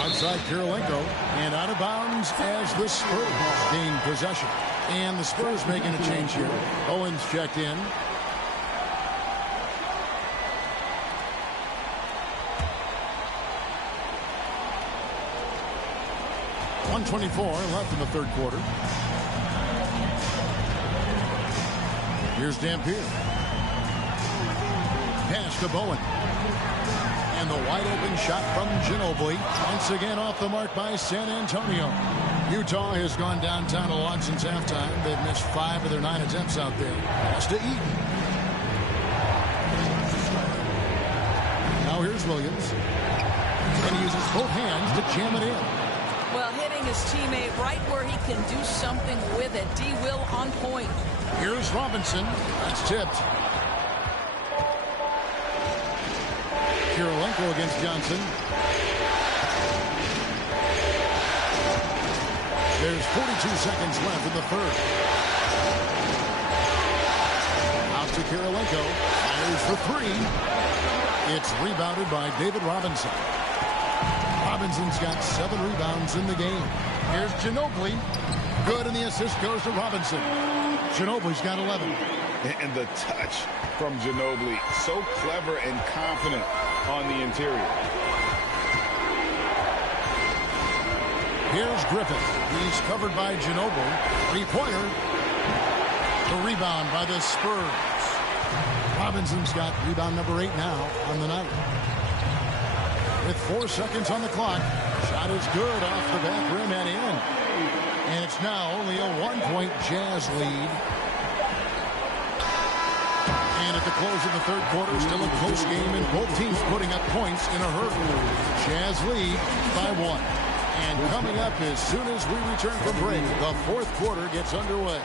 Outside Kirilenko. And out of bounds as the Spurs gain possession. And the Spurs making a change here. Owens checked in. 1:24 left in the third quarter. Here's Dampier. Pass to Bowen. And the wide open shot from Ginobili. Once again off the mark by San Antonio. Utah has gone downtown a lot since halftime. They've missed 5 of their 9 attempts out there. Pass to Eaton. Now here's Williams. And he uses both hands to jam it in. Well, hitting his teammate right where he can do something with it. D. Will on point. Here's Robinson. That's tipped. Kirilenko against Johnson. There's 42 seconds left in the third. Out to Kirilenko. Fires for 3. It's rebounded by David Robinson. Robinson's got 7 rebounds in the game. Here's Ginobili. Good, and the assist goes to Robinson. Ginobili's got 11. And the touch from Ginobili. So clever and confident on the interior. Here's Griffith. He's covered by Ginobili. 3-pointer. The rebound by the Spurs. Robinson's got rebound number 8 now on the night. With 4 seconds on the clock. Shot is good off the back rim and in. And it's now only a 1-point Jazz lead. And at the close of the third quarter, still a close game, and both teams putting up points in a hurry. Jazz lead by 1. And coming up as soon as we return from break, the fourth quarter gets underway.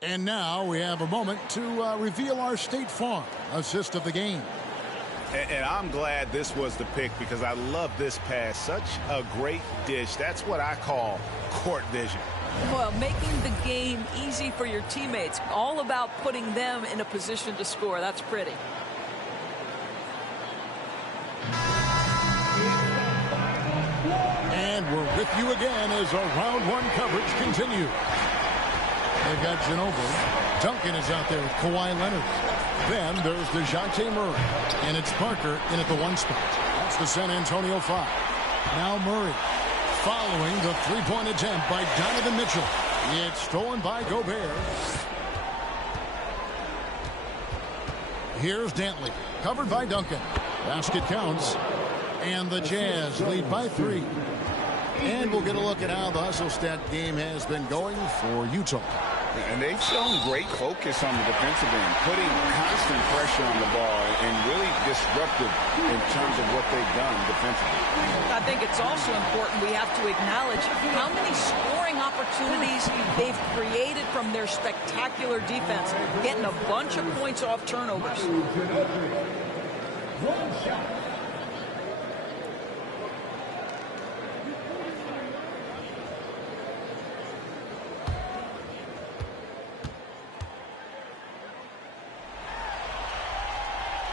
And now we have a moment to reveal our State Farm assist of the game. And I'm glad this was the pick because I love this pass. Such a great dish. That's what I call court vision. Well, making the game easy for your teammates. All about putting them in a position to score. That's pretty. And we're with you again as our round 1 coverage continues. They've got Ginobili. Duncan is out there with Kawhi Leonard. Then there's DeJounte Murray. And it's Parker in at the 1 spot. That's the San Antonio 5. Now Murray. Following the 3-point attempt by Donovan Mitchell. It's stolen by Gobert. Here's Dantley. Covered by Duncan. Basket counts. And the Jazz lead by 3. And we'll get a look at how the hustle stat game has been going for Utah. And they've shown great focus on the defensive end, putting constant pressure on the ball and really disruptive in terms of what they've done defensively. I think it's also important we have to acknowledge how many scoring opportunities they've created from their spectacular defense, getting a bunch of points off turnovers. One shot.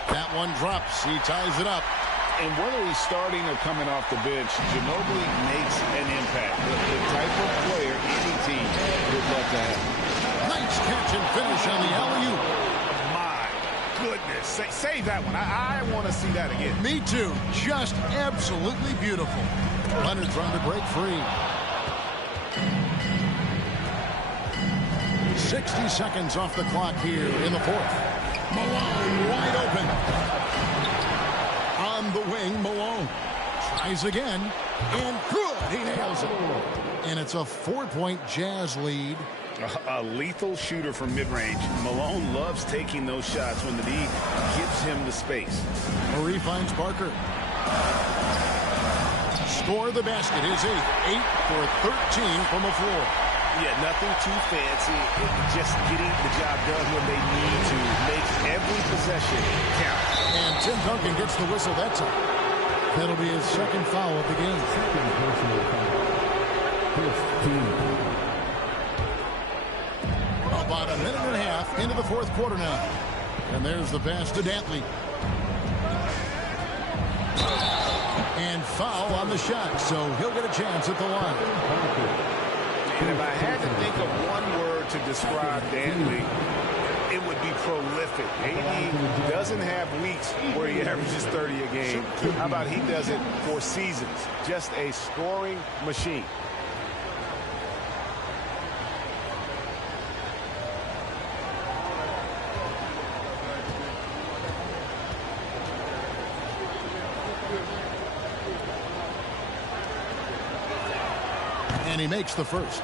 That one drops. He ties it up. And whether he's starting or coming off the bench, Ginobili makes an impact. The type of player any team would love to have. Nice catch and finish on the alley-oop. My goodness. Save that one. I want to see that again. Me too. Just absolutely beautiful. Leonard trying to break free. 60 seconds off the clock here in the fourth. Malone wide open. On the wing, Malone tries again, and good. He nails it. And it's a 4-point Jazz lead. A lethal shooter from mid-range. Malone loves taking those shots when the D gives him the space. Murray finds Parker. Score the basket. His 8 for 13 from the floor. Yeah, nothing too fancy. Just getting the job done when they need to. Make every possession count. And Tim Duncan gets the whistle that time. That'll be his second foul of the game. Second personal foul. 15. About a minute and a half into the fourth quarter now. And there's the pass to Dantley. And foul on the shot, so he'll get a chance at the line. And if I had to think of one word to describe Dantley, it would be prolific. AD doesn't have weeks where he averages 30 a game. How about he does it for seasons? Just a scoring machine. And he makes the first.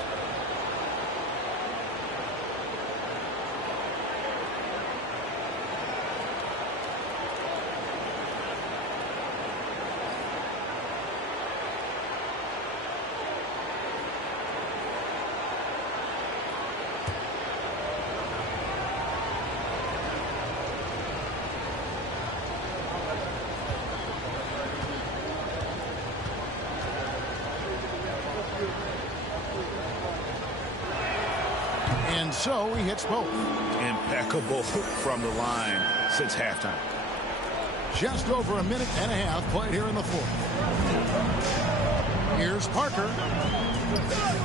And so he hits both. Impeccable from the line since halftime. Just over a minute and a half played here in the fourth. Here's Parker.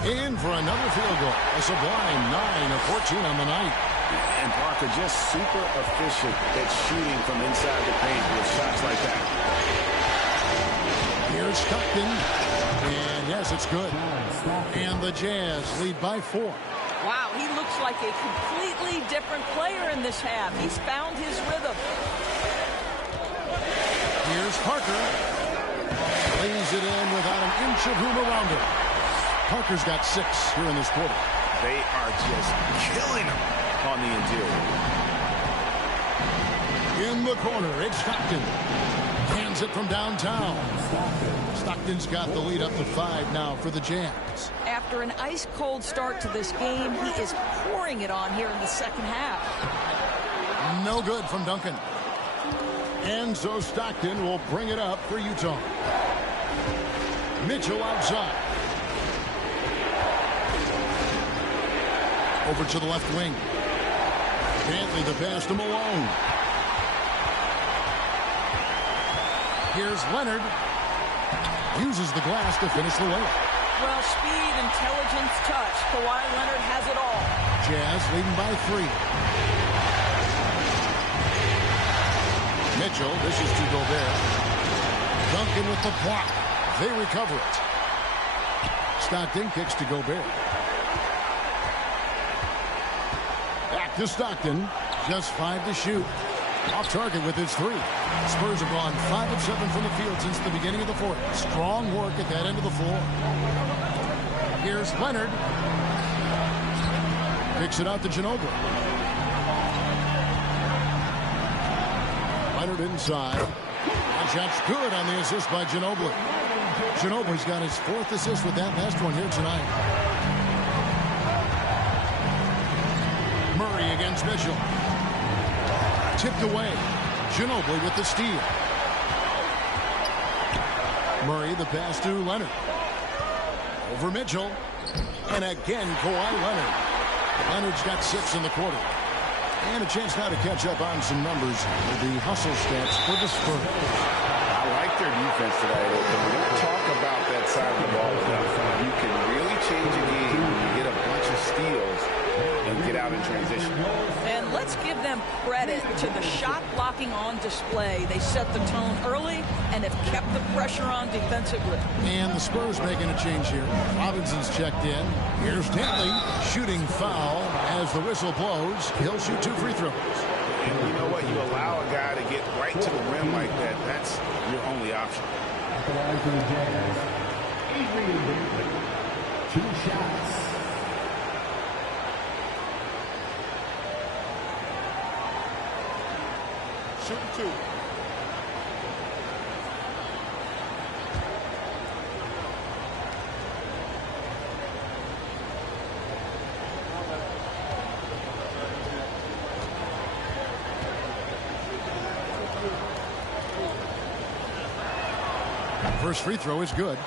In for another field goal. A sublime 9 of 14 on the night. And Parker just super efficient at shooting from inside the paint with shots like that. Here's Stockton. And yes, it's good. And the Jazz lead by 4. Wow, he looks like a completely different player in this half. He's found his rhythm. Here's Parker. Lays it in without an inch of room around him. Parker's got 6 here in this quarter. They are just killing him on the interior. In the corner, it's Stockton. Hands it from downtown. Stockton's got the lead up to 5 now for the Jazz. After an ice-cold start to this game, he is pouring it on here in the second half. No good from Duncan. And so Stockton will bring it up for Utah. Mitchell outside. Over to the left wing. Dantley the pass to Malone. Here's Leonard. Uses the glass to finish the layup. Well, speed, intelligence, touch. Kawhi Leonard has it all. Jazz leading by 3. Mitchell, this is to Gobert. Duncan with the block. They recover it. Stockton kicks to Gobert. Back to Stockton. Just 5 to shoot. Off target with his 3. Spurs have gone 5 of 7 from the field since the beginning of the fourth. Strong work at that end of the floor. Here's Leonard. Kicks it out to Ginobili. Leonard inside. And shot's good on the assist by Ginobili. Ginobili's got his 4th assist with that last one here tonight. Murray against Mitchell. Tipped away. Ginobili with the steal. Murray the pass to Leonard. Over Mitchell. And again, Kawhi Leonard. Leonard's got 6 in the quarter. And a chance now to catch up on some numbers with the hustle stats for the Spurs. I like their defense today. We don't talk about that side of the ball enough. You can really change a game when you get a bunch of steals and get out in transition. And let's give them credit to the shot blocking on display. They set the tone early and have kept the pressure on defensively. And the Spurs making a change here. Robinson's checked in. Here's Dantley shooting foul as the whistle blows. He'll shoot 2 free throws. And you know what? You allow a guy to get right to the rim like that. That's your only option. 2 shots. Shooting 2. First free throw is good.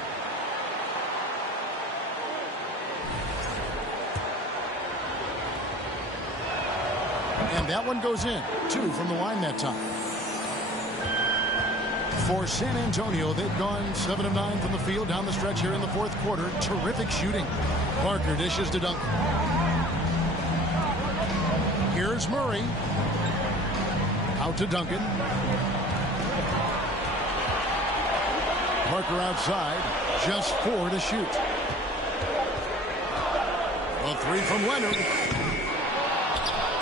And that one goes in. 2 from the line that time. For San Antonio, they've gone 7 of 9 from the field down the stretch here in the fourth quarter. Terrific shooting. Parker dishes to Duncan. Here's Murray. Out to Duncan. Parker outside. Just 4 to shoot. A 3 from Leonard.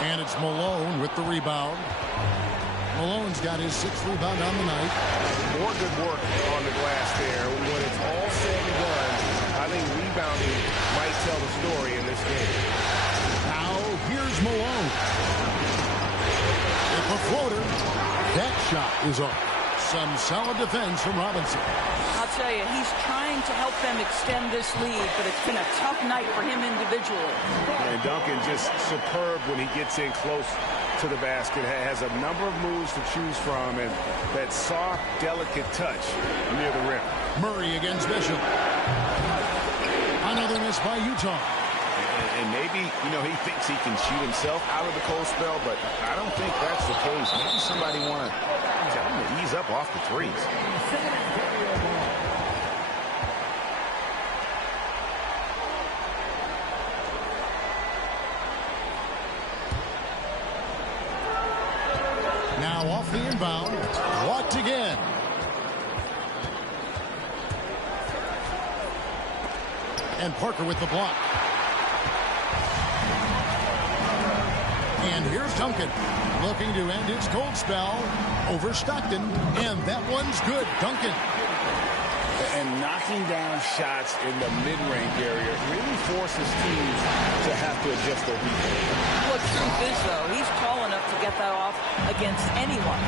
And it's Malone with the rebound. Malone's got his 6th rebound on the night. More good work on the glass there. When it's all said and done, I think rebounding might tell the story in this game. Now, here's Malone. With the floater. That shot is off. Some solid defense from Robinson. I'll tell you, he's trying to help them extend this lead, but it's been a tough night for him individually. And Duncan just superb when he gets in close to the basket. Has a number of moves to choose from, and that soft, delicate touch near the rim. Murray against Bishop. Another miss by Utah. And maybe, he thinks he can shoot himself out of the cold spell, but I don't think that's the case. Maybe somebody want to tell him to ease up off the threes. Now off the inbound. Walked again. And Parker with the block. And here's Duncan looking to end his cold spell over Stockton. And that one's good. Duncan. And knocking down shots in the mid-range area really forces teams to have to adjust their defense. Well, the truth is, though, he's tall enough to get that off against anyone.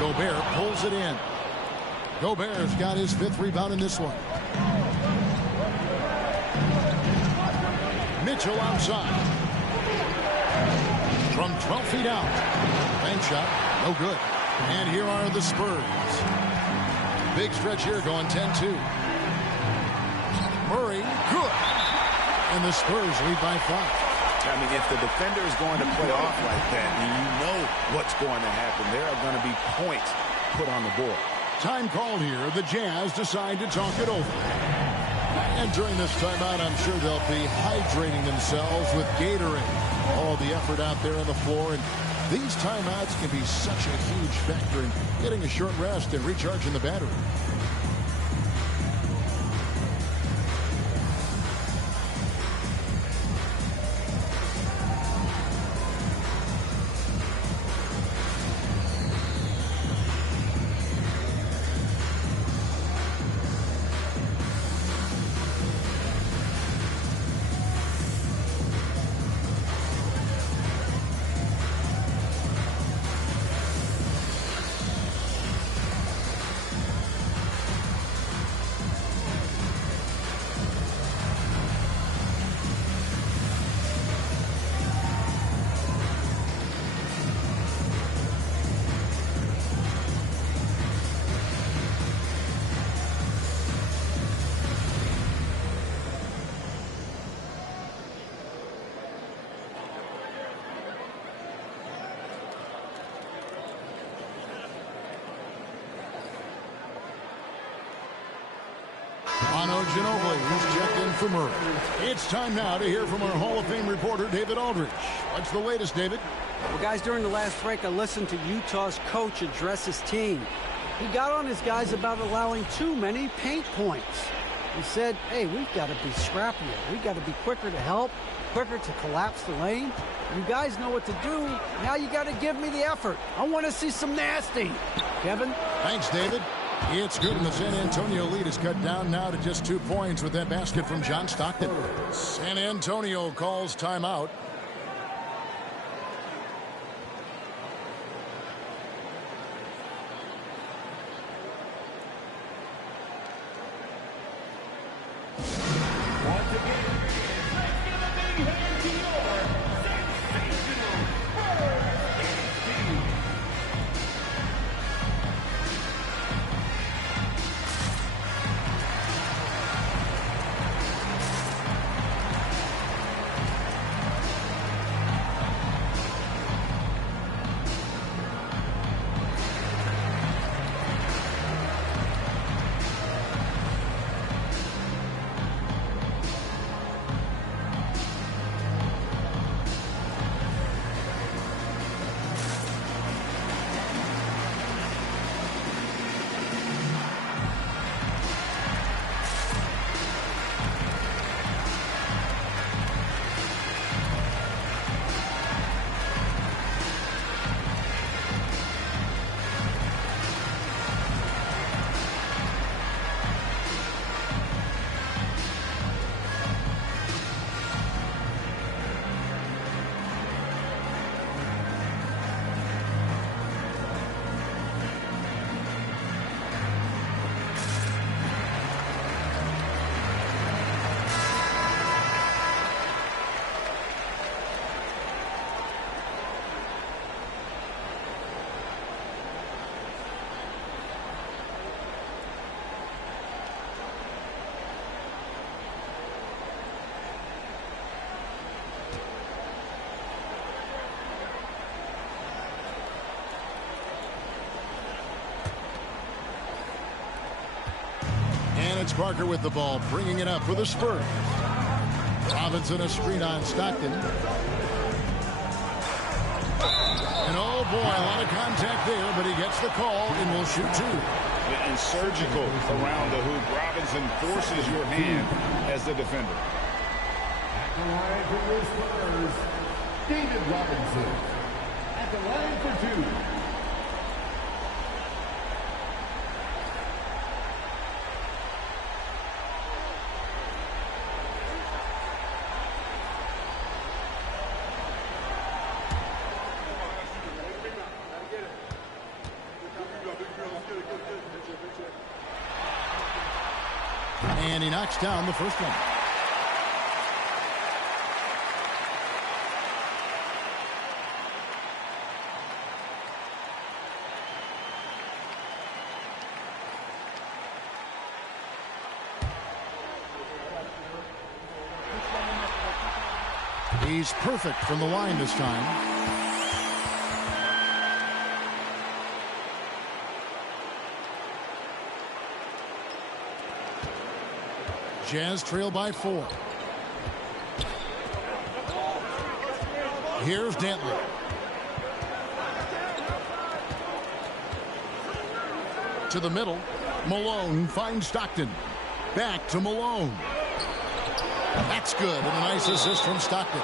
Gobert pulls it in. Gobert's got his 5th rebound in this one. Mitchell outside. From 12 feet out. Bank shot, no good. And here are the Spurs. Big stretch here going 10-2. Murray, good. And the Spurs lead by 5. I mean, if the defender is going to play off like that, then you know what's going to happen. There are going to be points put on the board. Time called here. The Jazz decide to talk it over. And during this timeout, I'm sure they'll be hydrating themselves with Gatorade. All the effort out there on the floor. And these timeouts can be such a huge factor in getting a short rest and recharging the battery. Ginobili, who's checked in for Murray. It's time now to hear from our Hall of Fame reporter, David Aldridge. What's the latest, David? Well, guys, during the last break, I listened to Utah's coach address his team. He got on his guys about allowing too many paint points. He said, hey, we've got to be scrappier. We've got to be quicker to help, quicker to collapse the lane. You guys know what to do. Now you got to give me the effort. I want to see some nasty. Kevin? Thanks, David. It's good, and the San Antonio lead is cut down now to just 2 points with that basket from John Stockton. San Antonio calls timeout. Once again, let's give a big hand to your sensational Spurs team. And it's Parker with the ball, bringing it up for the Spurs. Robinson a screen on Stockton. And oh boy, a lot of contact there, but he gets the call and will shoot two. And surgical around the hoop. Robinson forces your hand as the defender. At the line for the Spurs, David Robinson. At the line for two. And he knocks down the first one. He's perfect from the line this time. Jazz trail by 4. Here's Dantley. To the middle. Malone finds Stockton. Back to Malone. That's good, and a nice assist from Stockton.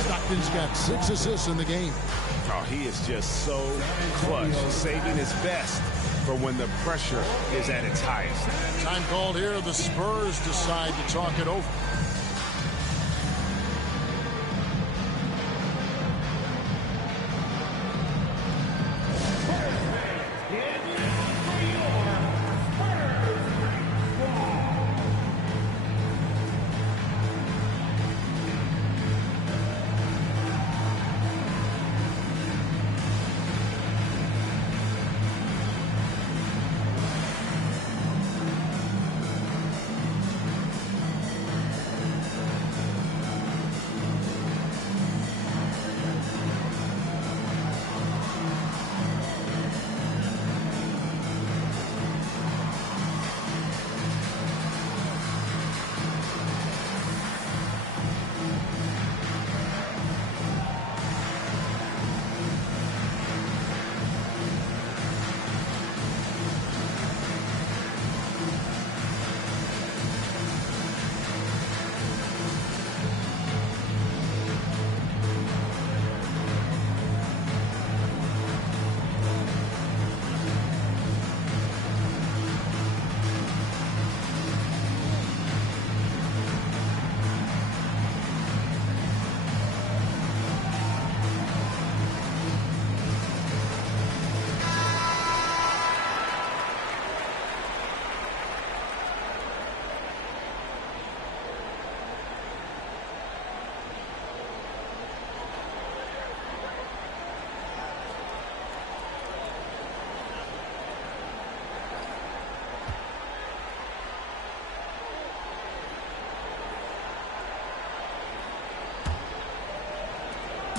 Stockton's got 6 assists in the game. Oh, he is just so clutch, saving his best for when the pressure is at its highest. Time called here. The Spurs decide to talk it over.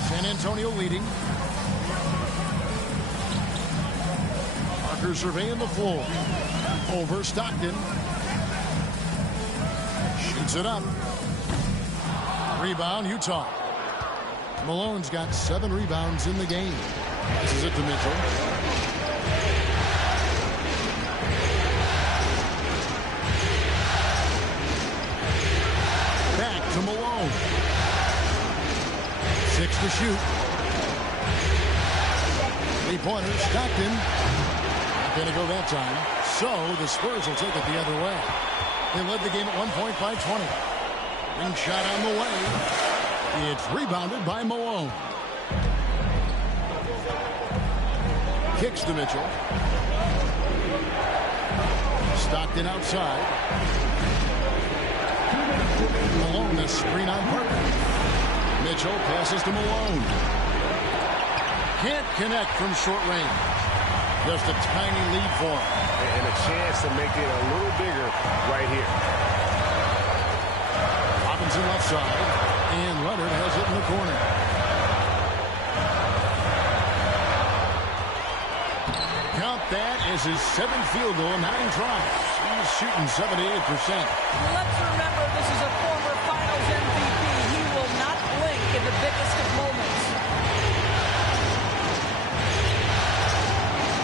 San Antonio leading. Parker surveying the floor. Over Stockton. Shoots it up. Rebound, Utah. Malone's got 7 rebounds in the game. Passes it to Mitchell. Back to Malone. 6 to shoot. 3-pointer, Stockton. Not going to go that time. So the Spurs will take it the other way. They led the game at 1 point by 20. Ring shot on the way. It's rebounded by Malone. Kicks to Mitchell. Stockton outside. Malone, a screen on Parker. Mitchell passes to Malone. Can't connect from short range. Just a tiny lead for him. And a chance to make it a little bigger right here. Robinson left side. And Leonard has it in the corner. Count that has his 7th field goal in 9 tries. He's shooting 78%. Let's remember, this is a former Finals MVP. He will not blink in the biggest of moments.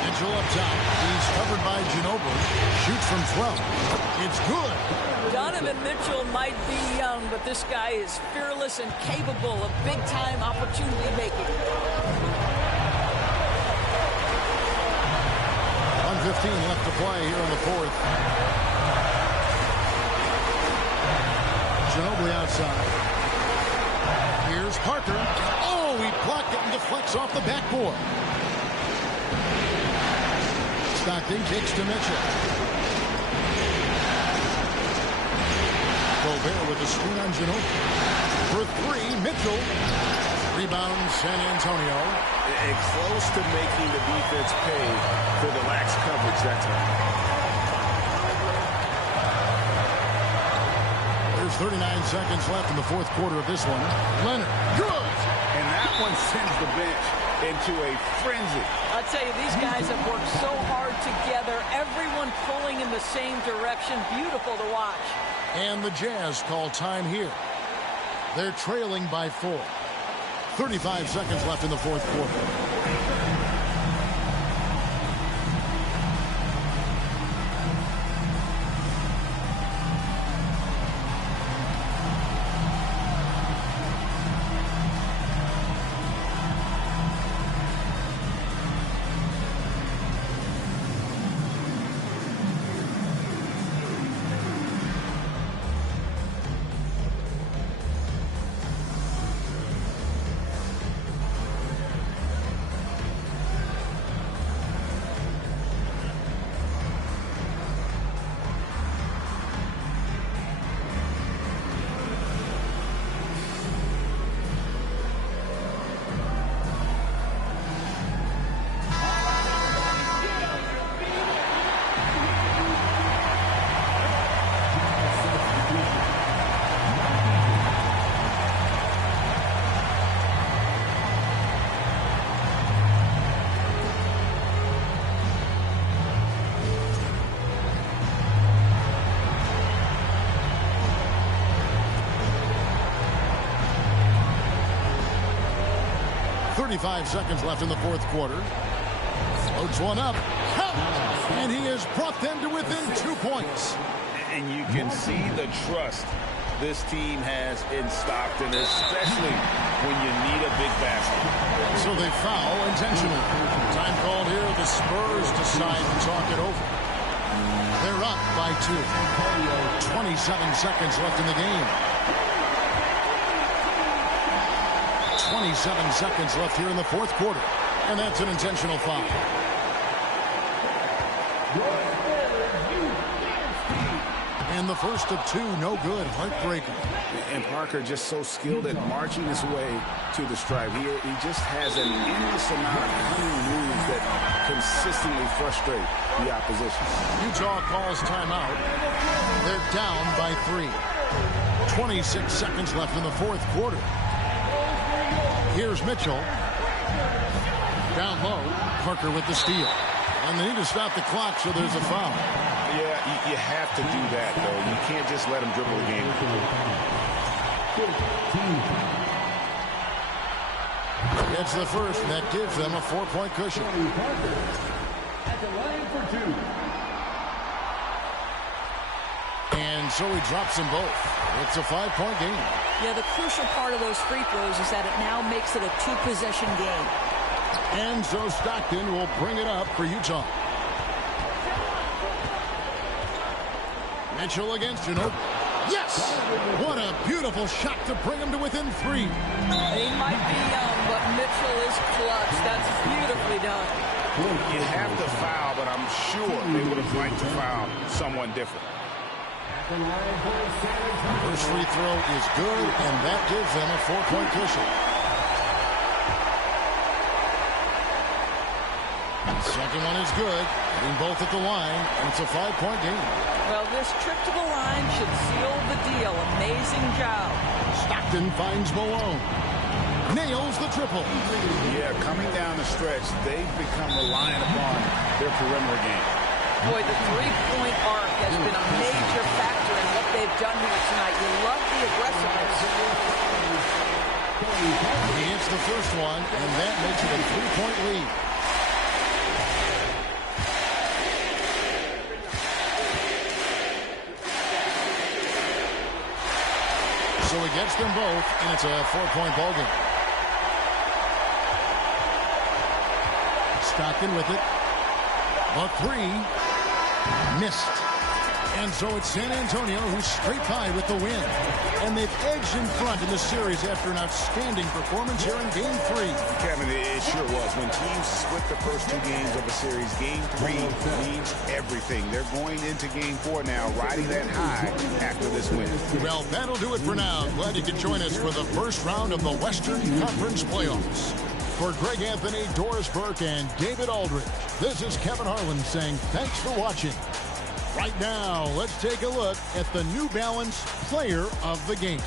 Mitchell up top. He's covered by Ginobili. Shoots from 12. It's good. Donovan Mitchell might be young, but this guy is fearless and capable of big-time opportunity making. 1:15 left to play here in the 4th. Ginobili outside. Here's Parker. Oh, he blocked it and deflects off the backboard. Stockton kicks to Mitchell. Gobert with a screen on Ginobili. For 3, Mitchell. Rebound, San Antonio. And close to making the defense pay for the lax coverage that time. There's 39 seconds left in the 4th quarter of this one. Leonard, good! And that one sends the bench into a frenzy. I'll tell you, these guys have worked so hard together. Everyone pulling in the same direction. Beautiful to watch. And the Jazz call time here. They're trailing by 4. 35 seconds left in the 4th quarter. Five seconds left in the 4th quarter. Floats one up. And he has brought them to within 2 points. And you can see the trust this team has in Stockton, especially when you need a big basket. So they foul intentionally. Time called here. The Spurs decide to talk it over. They're up by 2. 27 seconds left in the game. 27 seconds left here in the 4th quarter. And that's an intentional foul. And the first of 2, no good. Heartbreaker. And Parker just so skilled at marching his way to the stripe. He just has an endless amount of cunning moves that consistently frustrate the opposition. Utah calls timeout. They're down by 3. 26 seconds left in the 4th quarter. Here's Mitchell. Down low. Parker with the steal. And they need to stop the clock, so there's a foul. Yeah, you have to do that, though. You can't just let him dribble the game. It's the first, and that gives them a 4-point cushion. At the line for 2. And so he drops them both. It's a 5-point game. Yeah, the crucial part of those free throws is that it now makes it a 2-possession game. And so Stockton will bring it up for Utah. Mitchell against Ginobili. Yes! What a beautiful shot to bring him to within 3. He might be young, but Mitchell is clutch. That's beautifully done. You have to foul, but I'm sure they would have liked to foul someone different. First free throw is good, and that gives them a 4-point cushion. Second one is good. Getting both at the line, and it's a 5-point game. Well, this trip to the line should seal the deal. Amazing job. Stockton finds Malone. nails the triple. Yeah, coming down the stretch, they've become reliant upon their perimeter game. Boy, the three-point arc has been a major factor in what they've done here tonight. You love the aggressiveness. He hits the first one, and that makes it a 3-point lead. So he gets them both, and it's a 4-point ball game. Stockton with it. A three. Missed. And so it's San Antonio who's straight by with the win. And they've edged in front in the series after an outstanding performance here in Game 3. Kevin, it sure was. When teams split the first two games of a series, Game 3 means everything. They're going into Game 4 now, riding that high after this win. Well, that'll do it for now. Glad you could join us for the first round of the Western Conference Playoffs. For Greg Anthony, Doris Burke, and David Aldridge, this is Kevin Harlan saying thanks for watching. Right now, let's take a look at the New Balance Player of the Game.